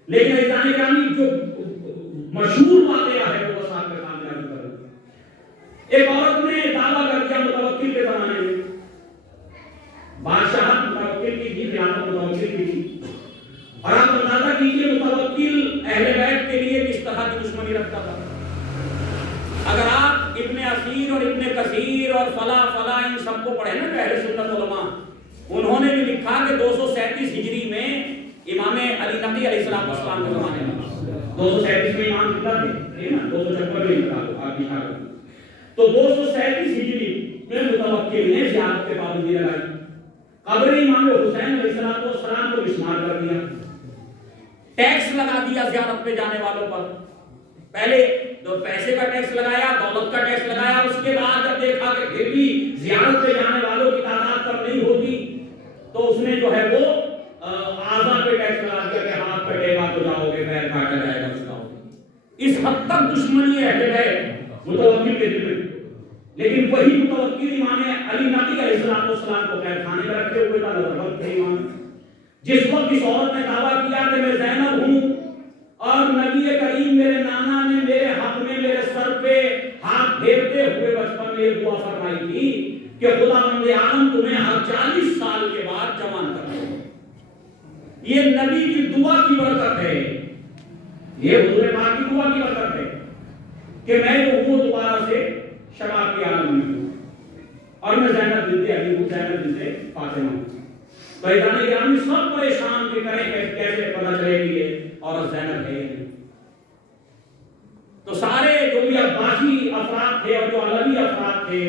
لیکن عزیزان گرامی جو مشہور واقعہ ہے وہ صاحب کے سامنے عرض کروں. ایک عورت نے دعویٰ کر دیا متوکل کے زمانے میں, بادشاہت متوکل کی تھی, خلافت متوکل کی تھی. اور آپ اندازہ کیجئے متوکل اہل بیت کے لیے کس طرح کی دشمنی رکھتا تھا. اگر آپ ابن اثیر اور ابن کثیر اور فلا ان سب کو پڑھیں نا اہل سنت علماء, انہوں نے بھی لکھا کہ 237 ہجری میں امام علی نقی علیہ السلام کے زمانے میں 237 میں امام زندہ تھے نا, 256 میں انتقال آپ کی شاگرد. تو 237 ہجری میں متوکل نے زیارت کے پابندی لگائی. قبر امام حسین علیہ السلام کو مسمار کر دیا. ٹیکس لگا دیا زیارت پہ جانے والوں پر. پہلے تو پیسے کا ٹیکس لگایا, دولت کا ٹیکس لگایا. اس کے بعد جب دیکھا کہ پھر بھی زیارت پہ جانے والوں کی تعداد کم نہیں ہوتی تو اس نے جو ہے وہ اعضاء پہ ٹیکس لگا دیا کہ ہاتھ کٹے گا تو جاؤ گے, پیر کاٹا جائے گا اس کا. اس حد تک دشمنی ہے متوکل کے دل میں. لیکن وہی متوکل امام علی نقی علیہ السلام کو قید خانے میں رکھے ہوئے تھا. نظر تھے امام. جس وقت اس عورت نے دعویٰ کیا کہ میں زینب ہوں اور نبی کریم میرے نانا نے میرے حق میں میرے سر پہ ہاتھ پھیرتے ہوئے بچپن میں یہ دعا فرمائی تھی کہ خدا بند عالم تمہیں ہر 40 سال کے بعد جوان کر دے. یہ نبی کی دعا کی برکت ہے, یہ حضور پاک کی دعا کی برکت ہے کہ میں جو ہوں دوبارہ سے شباب کے عالم میں ہوں اور میں زینب بنت علی ہوں, زینب بنت فاطمہ ہوں. تو ایدان گرامی سب پریشان کے کریں کیسے پتہ چلے کہ یہ عورت زینب ہے. تو سارے جو بھی عباسی افراد تھے اور جو علوی افراد تھے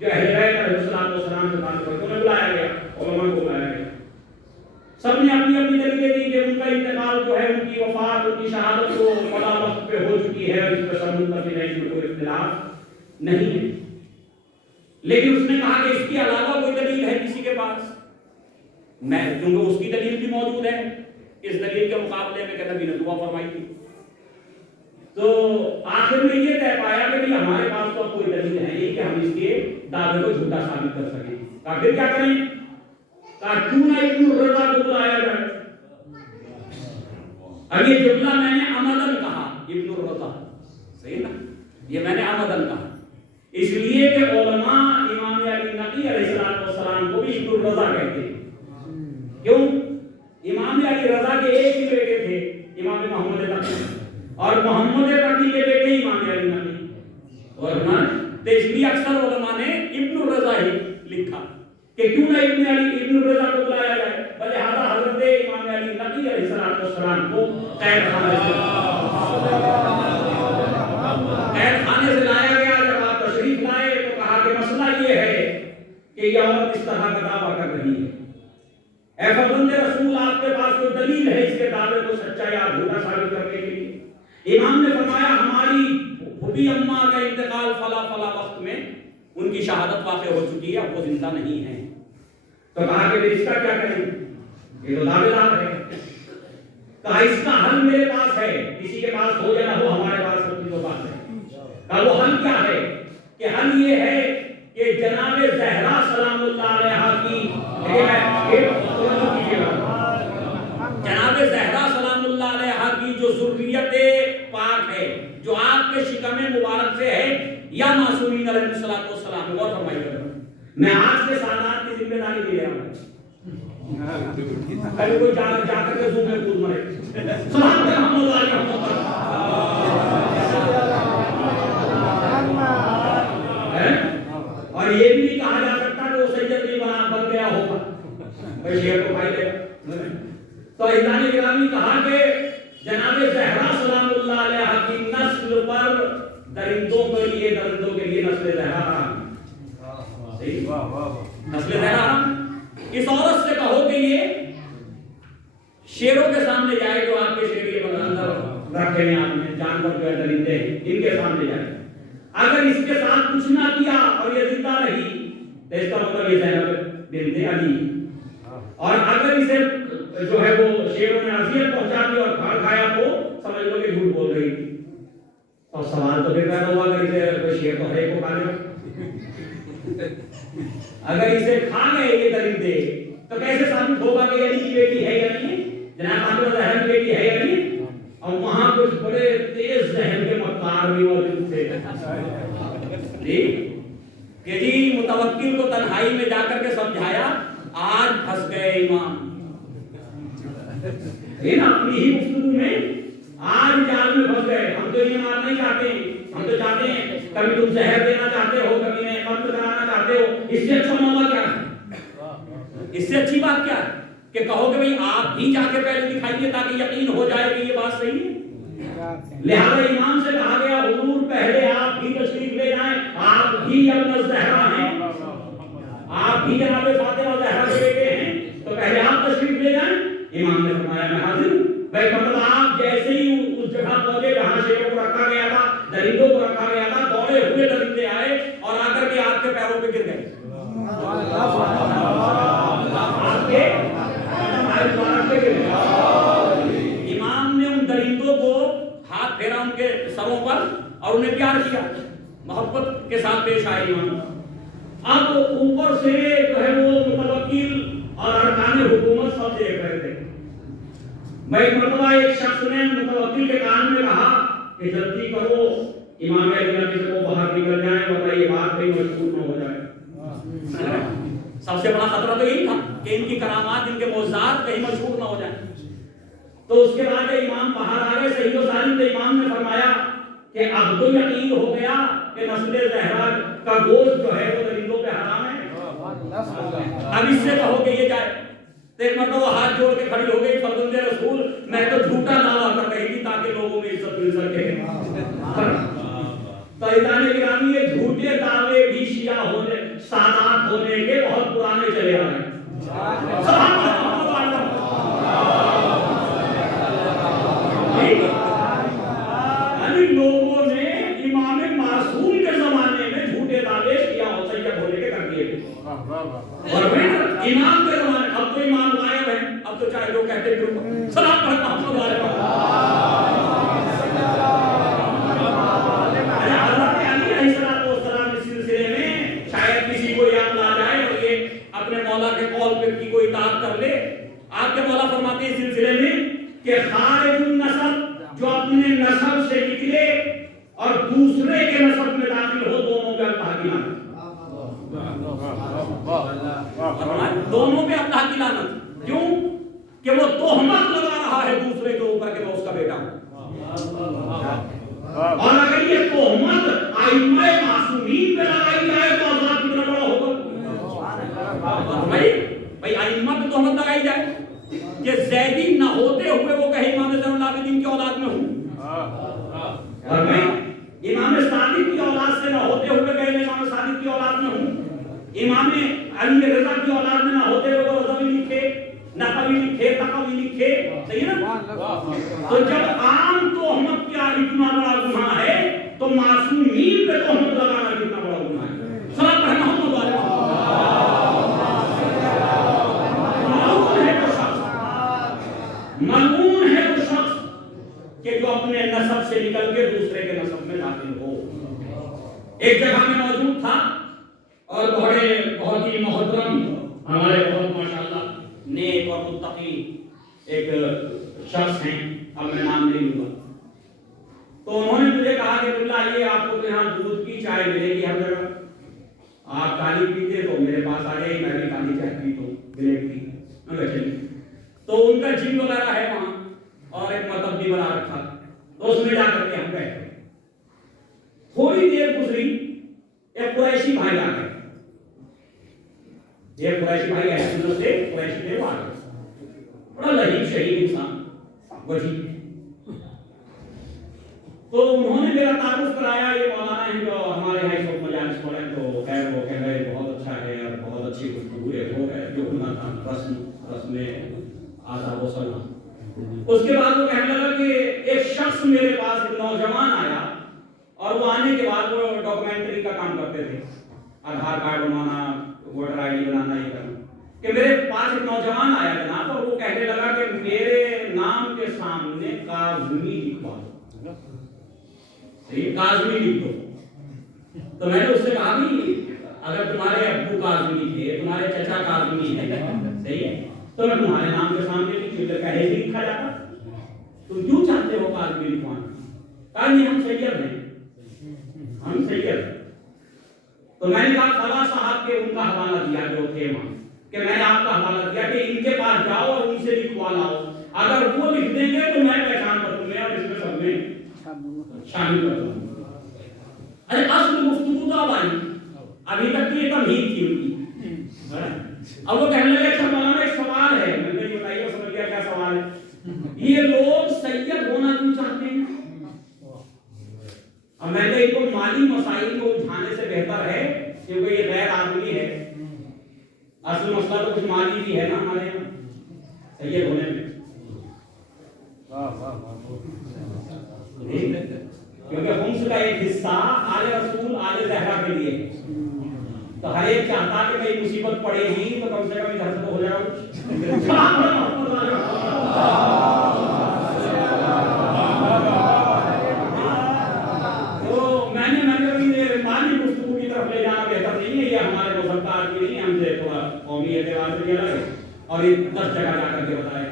جو اہل بیت علیہ السلام سے تعلق رکھتے انہیں بلایا گیا، علماء کو بلایا گیا، سب نے اپنی اپنی دلیلیں دی کہ ان کا انتقال جو ہے، ان کی وفات، ان کی شہادت کو فلاں وقت پہ ہو چکی ہے، اس پہ سب متفق ہیں، اس میں کوئی اختلاف نہیں ہے۔ لیکن اس نے کہا کہ اس کے علاوہ کوئی دلیل ہے کسی کے پاس؟ میں کیونکہ اس کی دلیل بھی موجود ہے، اس دلیل کے مقابلے میں کہ نبی نے دعا فرمائی تھی، تو آخر میں یہ طے پایا کہ ہمارے پاس تو کوئی دلیل ہے نہیں کہ ہم اس کے دعوے کو جھوٹا ثابت کر سکیں۔ کہا پھر کیا کریں؟ کہا کیوں نہ ابن الرضا کو بلایا جائے۔ اب یہ جملہ میں نے عمدن کہا، ابن الرضا، صحیح نا، یہ میں نے عمدن کہا اس لیے کہ علماء امام علی نقی علیہ السلام کو بھی ابن الرضا کہتے ہیں۔ کیوں؟ امام علی رضا کے ایک ہی بیٹے تھے، امام محمد تقی، اور محمد تقی کے بیٹے امام علی نقی، اور تو اس لیے اکثر علماء نے ابن الرضا ہی لکھا کہ کیوں نہ ابن الرضا کو بلایا جائے، لہذا حضرت امام علی نقی علیہ السلام کو قید خانے سے لایا گیا۔ جب آپ تشریف لائے تو کہا کہ مسئلہ یہ ہے کہ یہ عورت اس طرح کا دعویٰ کر رہی ہے، اے فرزند رسول آپ کے پاس کوئی دلیل ہے اس کے دعوے کو سچا یا جھوٹا ثابت کرنے کے لیے؟ امام نے فرمایا ہماری پھوپھی اماں کا انتقال فلا فلا وقت میں ان کی شہادت واقع ہو چکی ہے، وہ زندہ نہیں ہے۔ تو کہا کہ اس کا کیا کریں؟ یہ تو دعوے دار ہے۔ کہا اس کا حل میرے پاس ہے، کسی کے پاس ہو یا نہ ہو ہمارے پاس سب کی بات ہے۔ کہا وہ حل کیا ہے؟ کہ حل یہ ہے کہ جناب زہرا سلام اللہ علیہا کی جناب زہرا سلام اللہ علیہا کی جو ذریت پاک ہے، جو آپ کے شکم مبارک سے ہے، یا معصومین علیہ السلام، غور فرمائیے، میں آج کے سادات کی ذمہ داری لے رہا ہوں۔ کبھی کوئی جا کر کے زوم میں کود مرے سلام پہ محمد علی محمد، اور یہ بھی نہیں کہا جا سکتا کہ وہ سید بھی بن گیا ہوگا، بھائی شیعہ کو بھائی دے گا۔ تو اذان گرامی کہا کہ جناب زہرا سلام اللہ علیہ کی نسل پر درندوں کے لیے نسل زہرا حرام، نسل زہرا حرام۔ اس عورت سے کہو کہ یہ شیروں کے سامنے جائے، جو آپ کے شیر کے اندر رکھے ہیں آپ نے، جانور جو درندے ہیں ان کے سامنے جائے، اگر اس کے ساتھ کچھ نہ کیا اور یہ زندہ رہی تو اس کا مطلب یہ زینب بنت علی، اور اگر اسے جو ہے وہ شیروں نے اذیت پہنچا دی اور کھا کھایا تو سمجھ لو کہ جھوٹ بول رہی تھی۔ اور سوال تو پھر پیدا ہوا کہ اسے شیر تو ہے کو کھا لے، اگر اسے کھا گئے یہ درندے تو کیسے ثابت ہوگا کہ علی کی بیٹی ہے یا نہیں، جناب فاطمہ زہرا کی بیٹی ہے یا نہیں؟ اور وہاں کچھ بڑے تیز ذہن کے مکار بھی موجود تھے کہ جی متوکل کو تنہائی میں جا کر کے سمجھایا، آج پھنس گئے امام، اپنی ہی گفتگو میں آج جال میں پھنس گئے، ہم تو یہ مار نہیں چاہتے، ہم تو چاہتے ہیں کبھی تم زہر دینا چاہتے ہو، کبھی انہیں قتل کرانا چاہتے ہو، اس سے اچھا موقع کیا ہے؟ اس سے اچھی بات کیا ہے کہ کہو کہ بھئی آپ ہی جا کے پہلے دکھائیے تاکہ یقین ہو جائے کہ یہ بات صحیح ہے۔ لہذا امام سے کہا گیا حضور پہلے آپ ہی تشریف لے جائیں، آپ ہی ابن الزہرا ہیں، آپ ہی جناب فاطمہ زہرا کے بیٹے ہیں، تو پہلے آپ تشریف لے جائیں۔ امام نے فرمایا میں حاضر ہوں۔ بھائی مطلب آپ جیسے ہی اس جگہ پہنچے جہاں شیروں کو رکھا گیا تھا، درندوں کو رکھا گیا تھا، دوڑے ہوئے درندے آئے اور آ کر کے آپ کے پیروں پہ گر گئے، آپ کے پیروں پہ گر گئے۔ امام نے ان درندوں کو ہاتھ پھیرا ان کے سروں پر اور انہیں پیار کیا، محبت کے ساتھ پیش آئے امام۔ اب اوپر سے جو ہے وہ متوکل اور ارکان حکومت سب دیکھ رہے تھے۔ میں ایک مرتبہ ایک شخص نے متوکل کے کان میں کہا کہ جلدی کرو امام علی نبی سے وہ باہر نکل جائیں ورنہ یہ بات کہیں مشہور نہ ہو جائے۔ سب سے بڑا خطرہ تو یہی تھا کہ ان کی کرامات، ان کے معجزات کہیں مشہور نہ ہو جائیں۔ تو اس کے بعد امام باہر آ گئے صحیح و سالم، تو امام نے فرمایا کہ اب تو یقین ہو گیا کہ نسل زہرا کا گوشت جو ہے وہ درندوں پہ حرام ہے، اب اس سے کہو کہ یہ جائے۔ تو ایک مرتبہ وہ ہاتھ جوڑ کے کھڑی ہو گئی، فرزند رسول میں تو جھوٹا دعویٰ کر رہی تھی تاکہ لوگوں میں عزت مل سکے۔ تو عزیزان گرامی یہ جھوٹے دعوے بھی شیعہ ہونے سادات ہونے کے بہت پرانے چلے آ رہے ہیں. یعنی لوگوں نے امام معصوم کے زمانے میں جھوٹے دعوے شیعہ ہو سید ہونے کے کر دیے تھے. اور پھر امام کے زمانے اب تو امام غائب ہیں, اب تو چاہے لوگ کہتے ہیں سلام پر محمد والے مولا کے قول پہ کی کوئی اطاعت کر لے. آپ کے مولا فرماتے ہیں اس سلسلے میں کہ خارج النسب جو اپنے نسب سے نکلے اور دوسرے کے نسب میں داخل ہو دونوں پہ اللہ کی لعنت. دونوں پہ اللہ کی لعنت. کیوں کہ وہ تہمت لگا رہا ہے دوسرے کے اوپر کہ میں اس کا بیٹا ہوں. اور اگر یہ تہمت ائمہ معصومین پہ لگائی جائے تو عذاب کتنا بڑا ہوگا. بھائی ائمہ پہ تہمت لگائی جائے کہ زیدی نہ ہوتے ہوئے وہ کہے امام زین العابدین کی اولاد میں ہوں, اور میں امام صادق کی اولاد سے نہ ہوتے ہوئے کہے میں امام صادق کی اولاد میں ہوں, امام علی رضا کی اولاد میں نہ ہوتے ہوئے وہ رضوی لکھے, نقوی لکھے, تقوی لکھے. صحیح ہے نا. تو جب عام تہمت کیا اتنا بڑا گناہ ہے تو معصومین پہ تہمت لگانا کتنا بڑا گناہ ہے. صلاۃ پڑھیں محمد والے ملعون ہے وہ شخص کہ جو اپنے نسب سے نکل کے دوسرے کے نسب میں داخل ہو. ایک جگہ میں موجود تھا اور بہت ہی محترم ہمارے بہت ماشاءاللہ نیک اور متقی ایک شخص ہیں, اب میں نام نہیں لوں گا. تو انہوں نے مجھے کہا کہ اللہ یہ آپ کو یہاں دودھ کی چائے ملے گی ہر جگہ, آپ کالی پیتے تو میرے پاس آ جائے, میں بھی کالی چائے پیتا ہوں بلیک ٹی. تو ان کا جم وغیرہ ہے وہاں اور ایک مطلب بھی بنا رکھا, تو اس میں جا کر کے ہم بیٹھے. تھوڑی دیر گزری, ایک قریشی بھائی آ گئے. ایک قریشی بھائی ایسے سے قریشی میں آ گئے, بڑا لہیب شہید انسان وجیب. تو انہوں نے میرا تعارف کرایا, یہ مولانا ہیں جو ہمارے یہاں اس وقت مجالس پڑھے. تو خیر وہ کہہ رہے بہت اچھا ہے اور بہت اچھی گفتگو ہے جو ہونا تھا رسم آداب و سلام. اس کے بعد وہ کہنے لگا کہ ایک شخص میرے پاس ایک نوجوان آیا اور وہ آنے کے بعد وہ ڈاکومنٹری کا کام کرتے تھے, آدھار کارڈ بنانا, ووٹر آئی ڈی بنانا, یہ کرنا. کہ میرے پاس ایک نوجوان آیا جناب اور وہ کہنے لگا کہ میرے نام کے سامنے کاظمی لکھوا دو. صحیح, کاظمی لکھ دو. تو میں نے اس سے کہا بھی اگر تمہارے ابو کاظمی تھے, تمہارے چچا کاظمی ہے, صحیح ہے, تو میں تمہارے نام کے سامنے پہلے ہی لکھا جاتا. تم کیوں چاہتے ہو کاظمی لکھوانا؟ کہا نہیں ہم سید ہیں, ہم سید ہیں. تو میں نے کہا فلاں صاحب کے ان کا حوالہ دیا جو تھے وہاں, کہ میں نے آپ کا حوالہ دیا کہ ان کے پاس جاؤ اور ان سے لکھوا لاؤ, اگر وہ لکھ دیں گے تو میں پہچان کر دوں گا اور اس میں سب میں شامل کر دوں گا. ارے اصل گفتگو تو اب آئی, ابھی تک تو یہ تمہید تھی ان کی. اب وہ کہنے لگے اچھا مولانا ایک سوال ہے. میں نے بتائیے, سمجھ گیا کیا سوال ہے. یہ لوگ سید ہونا کیوں چاہتے ہیں؟ اب میں نے ان کو مالی مسائل کو اٹھانے سے بہتر ہے کیونکہ یہ غیر آدمی ہے. اصل مسئلہ تو کچھ مالی بھی ہے نا ہمارے یہاں سید ہونے میں, کیونکہ خمس کا ایک حصہ آل رسول آل زہرا کے لیے ہے. تو ہر ایک چاہتا کہ کہیں مصیبت پڑے گی تو کم سے کم ادھر سے تو ہو جائے. تو میں نے مالی گفتگو کی طرف لے جانا بہتر نہیں ہے, یہ ہمارے مذہب کا آدمی نہیں ہے, ہم سے تھوڑا قومی اعتبار سے الگ ہے اور یہ 10 جگہ جا کر کے بتائے.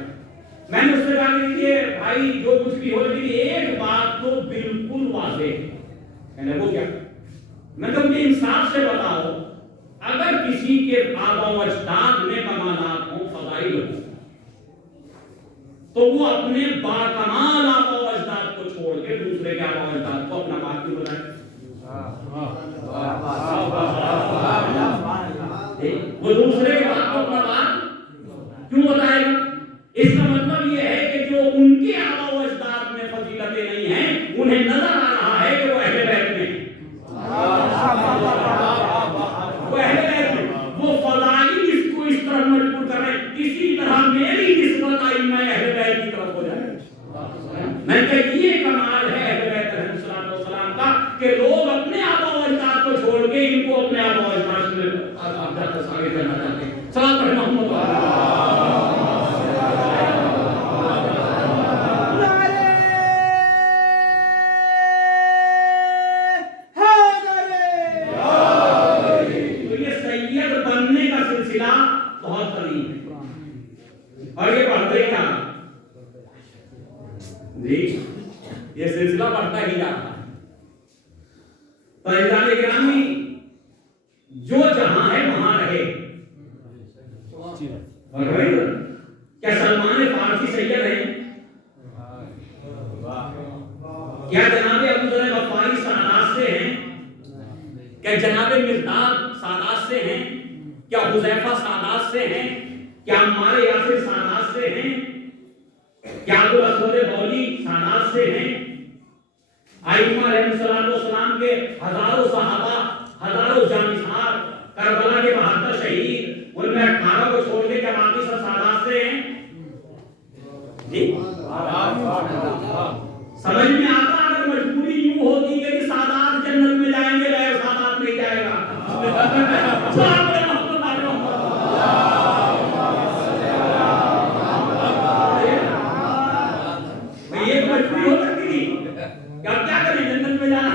میں نے اس سے کہا کہ بھائی جو کچھ بھی ہو, لیکن ایک بات تو بالکل واضح ہے. وہ کیا؟ میں تو مجھے انصاف سے بتاؤ, اگر کسی کے آبا و اجداد میں کمالات ہوں, فضائل ہوں, تو وہ اپنے باکمال آبا و اجداد کو چھوڑ کے دوسرے کے آبا و اجداد کو اپنا بات کیوں بتائے؟ وہ دوسرے کے بات کو اپنا بات کیوں بتائے گا؟ اس کا مطلب یہ ہے کہ جو ان کے آبا و اجداد میں فضیلتیں نہیں ہیں, انہیں نظر آ رہا ہے کہ وہ اہل بیت میں ہیں. اور یہ بڑھتے ہی جا رہا جی، یہ سلسلہ بڑھتا ہی جا رہا ہے۔ تو عزیزان گرامی، جو جہاں ہے وہاں رہے۔ کیا سلمان فارسی سید ہیں؟ کیا جناب ابو ذر غفاری سادات سے ہیں؟ کیا جناب مرداد سادات سے ہیں؟ کیا حذیفہ سادات سے ہیں؟ کیا عمار یاسر سادات سے ہیں؟ کیا ابو الاسود بولی سادات سے ہیں؟ ائمہ علیہ السلام کے ہزاروں صحابہ، ہزاروں جانشار، کربلا کے 72 شہید، ان میں 18 کو چھوڑ کے کیا باقی سب سادات سے ہیں؟ جی سمجھ میں آتا اگر مجبوری یوں ہوتی کہ سادات جنت میں جائیں گے، غیر سادات نہیں جائے گا۔ یہ مجبوری ہو سکتی تھی کہ اب کیا کریں، جنت میں جانا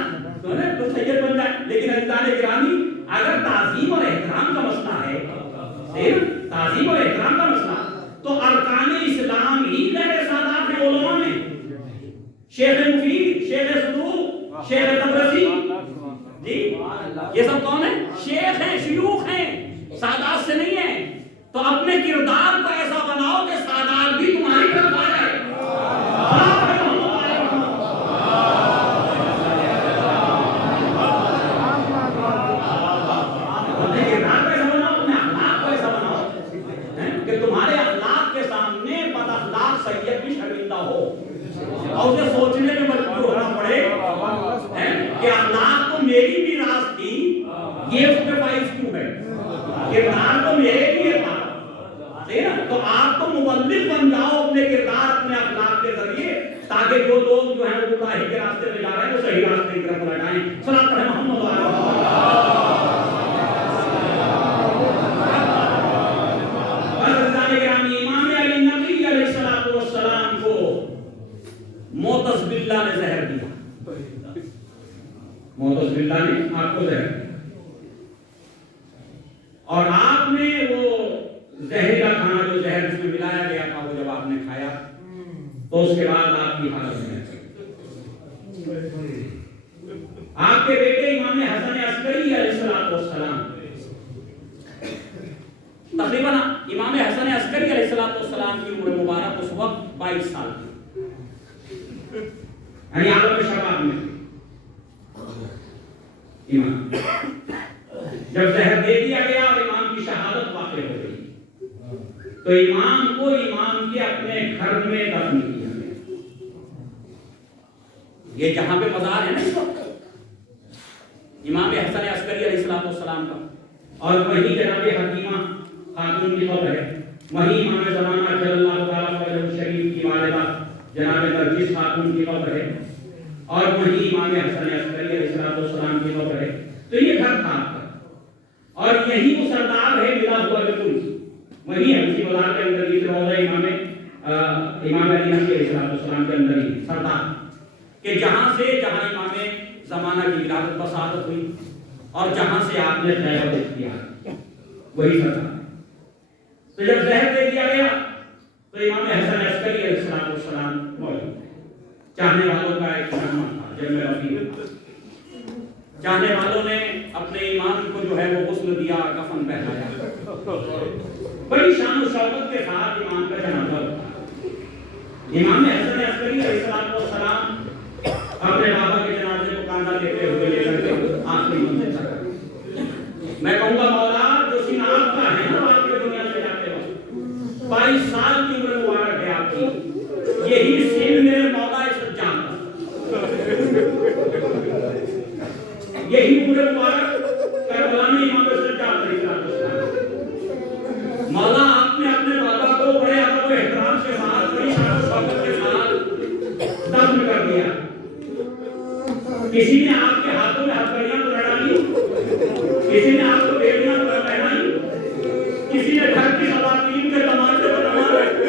تو سید بن جائے۔ لیکن عزیزان گرامی، اگر تعظیم اور احترام کا مسئلہ ہے، تعظیم اور احترام کا مسئلہ، تو ارکان اسلام ہی غیر سادات ہیں علماء میں۔ شیخ مفید، شیخ صدوق، شیخ تبرسی، جی یہ سب کون ہیں؟ شیخ ہیں، شیوخ ہیں، سادات سے نہیں ہیں۔ تو اپنے کردار کو ایسا بناؤ کہ سادات بھی تمہاری طرف آ جائے۔ اور اسے سوچنے میں مجبور ہونا پڑے کہ اخلاق تو میری میراث تھی، یہ اس میں فائز کیوں ہے؟ کردار تو میرے لیے تھا، تو آپ تو مبلغ بن جاؤ اپنے کردار، اپنے اخلاق کے ذریعے، تاکہ جو لوگ جو ہیں وہ گمراہی کے راستے میں جا رہے ہیں وہ صحیح راستے کی طرف لٹائیں۔ صلاۃ پڑھیں محمد موتس باللہ نے زہر دیا، موتس باللہ نے آپ کو زہر دیا، اور آپ نے وہ زہریلا کھانا جو زہر اس میں ملایا گیا تھا وہ جب آپ نے کھایا تو اس کے بعد آپ کی حالت میں آپ کے بیٹے امام حسن عسکری علیہ السلام، تقریباً امام حسن عسکری علیہ السلام کی عمر مبارک اس وقت 22 سال تھی، یعنی عالم شباب میں امام جب زہر دے دیا گیا اور امام کی شہادت واقع ہو گئی تو امام کو امام کے اپنے گھر میں دفن کیا گیا۔ یہ جہاں پہ مزار ہے نا اس وقت امام حسن عسکری علیہ السلام کا، اور وہی جناب حکیمہ خاتون کی قبر ہے، وہی امام زمانہ صلی اللہ علیہ شریف کی والدہ جناب نرجس خاتون کی قبر ہے، اور وہی امام حسن عسکری علیہ السلام کی قبر ہے۔ تو یہ گھر تھا آپ کا، اور یہی وہ سردار ہے ملا ہوا بالکل وہی ہمسی بازار کے اندر ہی روضہ امام علی نبی علیہ السلام کے اندر ہی سردار، کہ جہاں امام زمانہ کی ولادت بساطت ہوئی اور جہاں سے آپ نے خیبر کیا وہی سردار۔ تو جب زہر دے دیا گیا تو امام حسن عسکری علیہ السلام موجود تھے۔ چاہنے والوں کا ایک مجمع تھا، جب میں رفیق چاہنے والوں نے اپنے امام کو جو ہے وہ غسل دیا، کفن پہنایا، بڑی شان و شوکت کے ساتھ امام کا جنازہ ہوتا۔ امام حسن عسکری علیہ السلام اپنے بابا کے جنازے کو کاندھا دیتے ہوئے لے کر کے آخری منزل تک، میں کہوں گا مولا جو سین آپ کا ہے نا آپ کے دنیا سے جاتے وقت 22 سال کی عمر مبارک ہے آپ کی، یہی سین میرے مولا سجاد یہی عمر مبارک کربلا میں امام سجاد علیہ السلام، مولا آپ نے اپنے بابا کو بڑے ادب و احترام کے ساتھ بڑی شان و شوکت کے ساتھ دفن کر دیا۔ کسی نے آپ کے ہاتھوں میں ہتھکڑیاں تو لڑا لی، کسی نے آپ کو بیڑیاں تو پہنائی، کسی نے گھر کی خواتین کے تماچے بنوائے،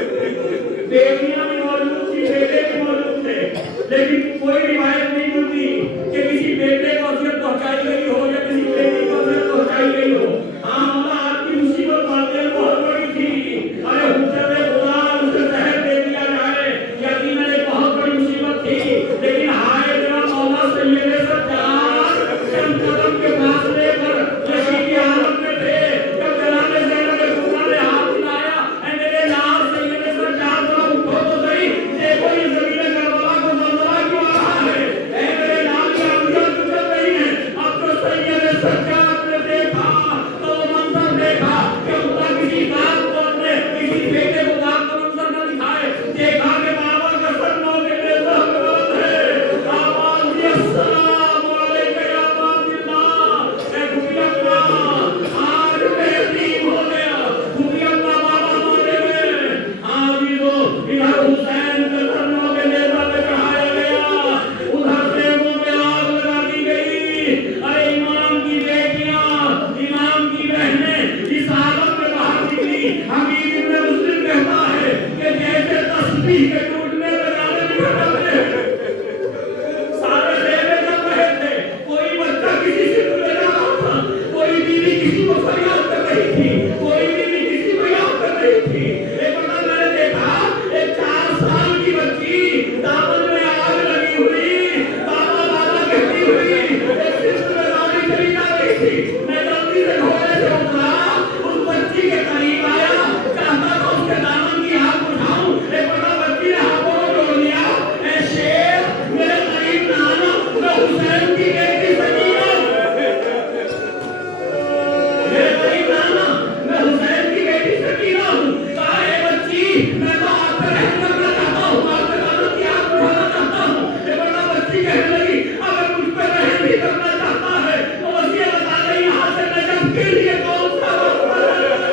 کے لیے کون سا راستہ ہے؟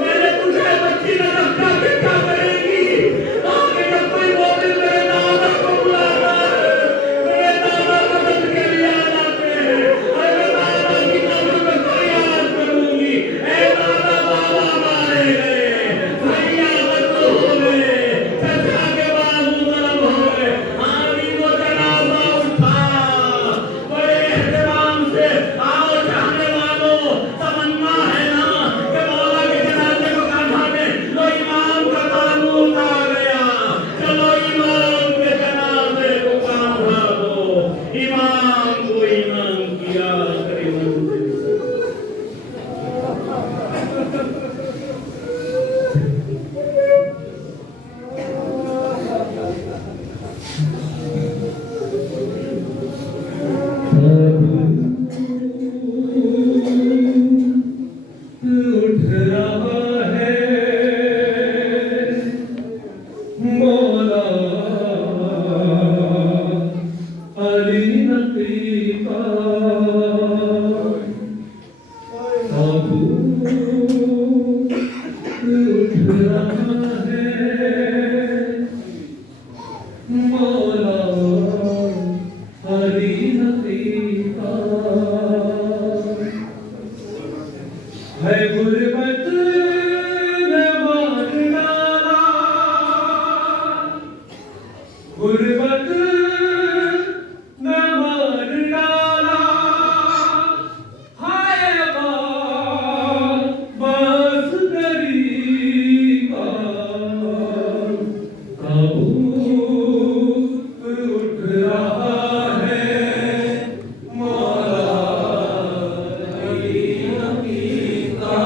میں نے تجھے بچی نہ رکھا کہ کیا کرے گی؟ آگے جب کوئی مومن میرے دامن کو بلاتا ہے، میرے دامن مدد کے لیے آ جاتے ہیں، ارے میں دادا کی قبر میں فریاد کروں گی، اے دادا بابا مارے گئے، بھیا بدو ہو گئے، چچا کے بازو ضرب ہو گئے، آمین و جنازہ اٹھا، بڑے احترام سے آؤ چاہنے والوں، تمنا ہے نا کہ مولا کے جنازے کو کاندھا دے، لو امام کا قانون آ گیا، چلو امام کے جنازے کو کاندھا دو، امام کو امام کیا آخری منزل سے۔ اٹھ رہا ہے مولا علی نقی کا تابوت، اٹھ رہا ہے مولا علی نقی کا، ہے غربت نے مار ڈالا، غربت نے مار ڈالا، ہائے بس گری کا تابوت، اٹھ رہا ہے مولا علی نقی کا،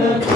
غربت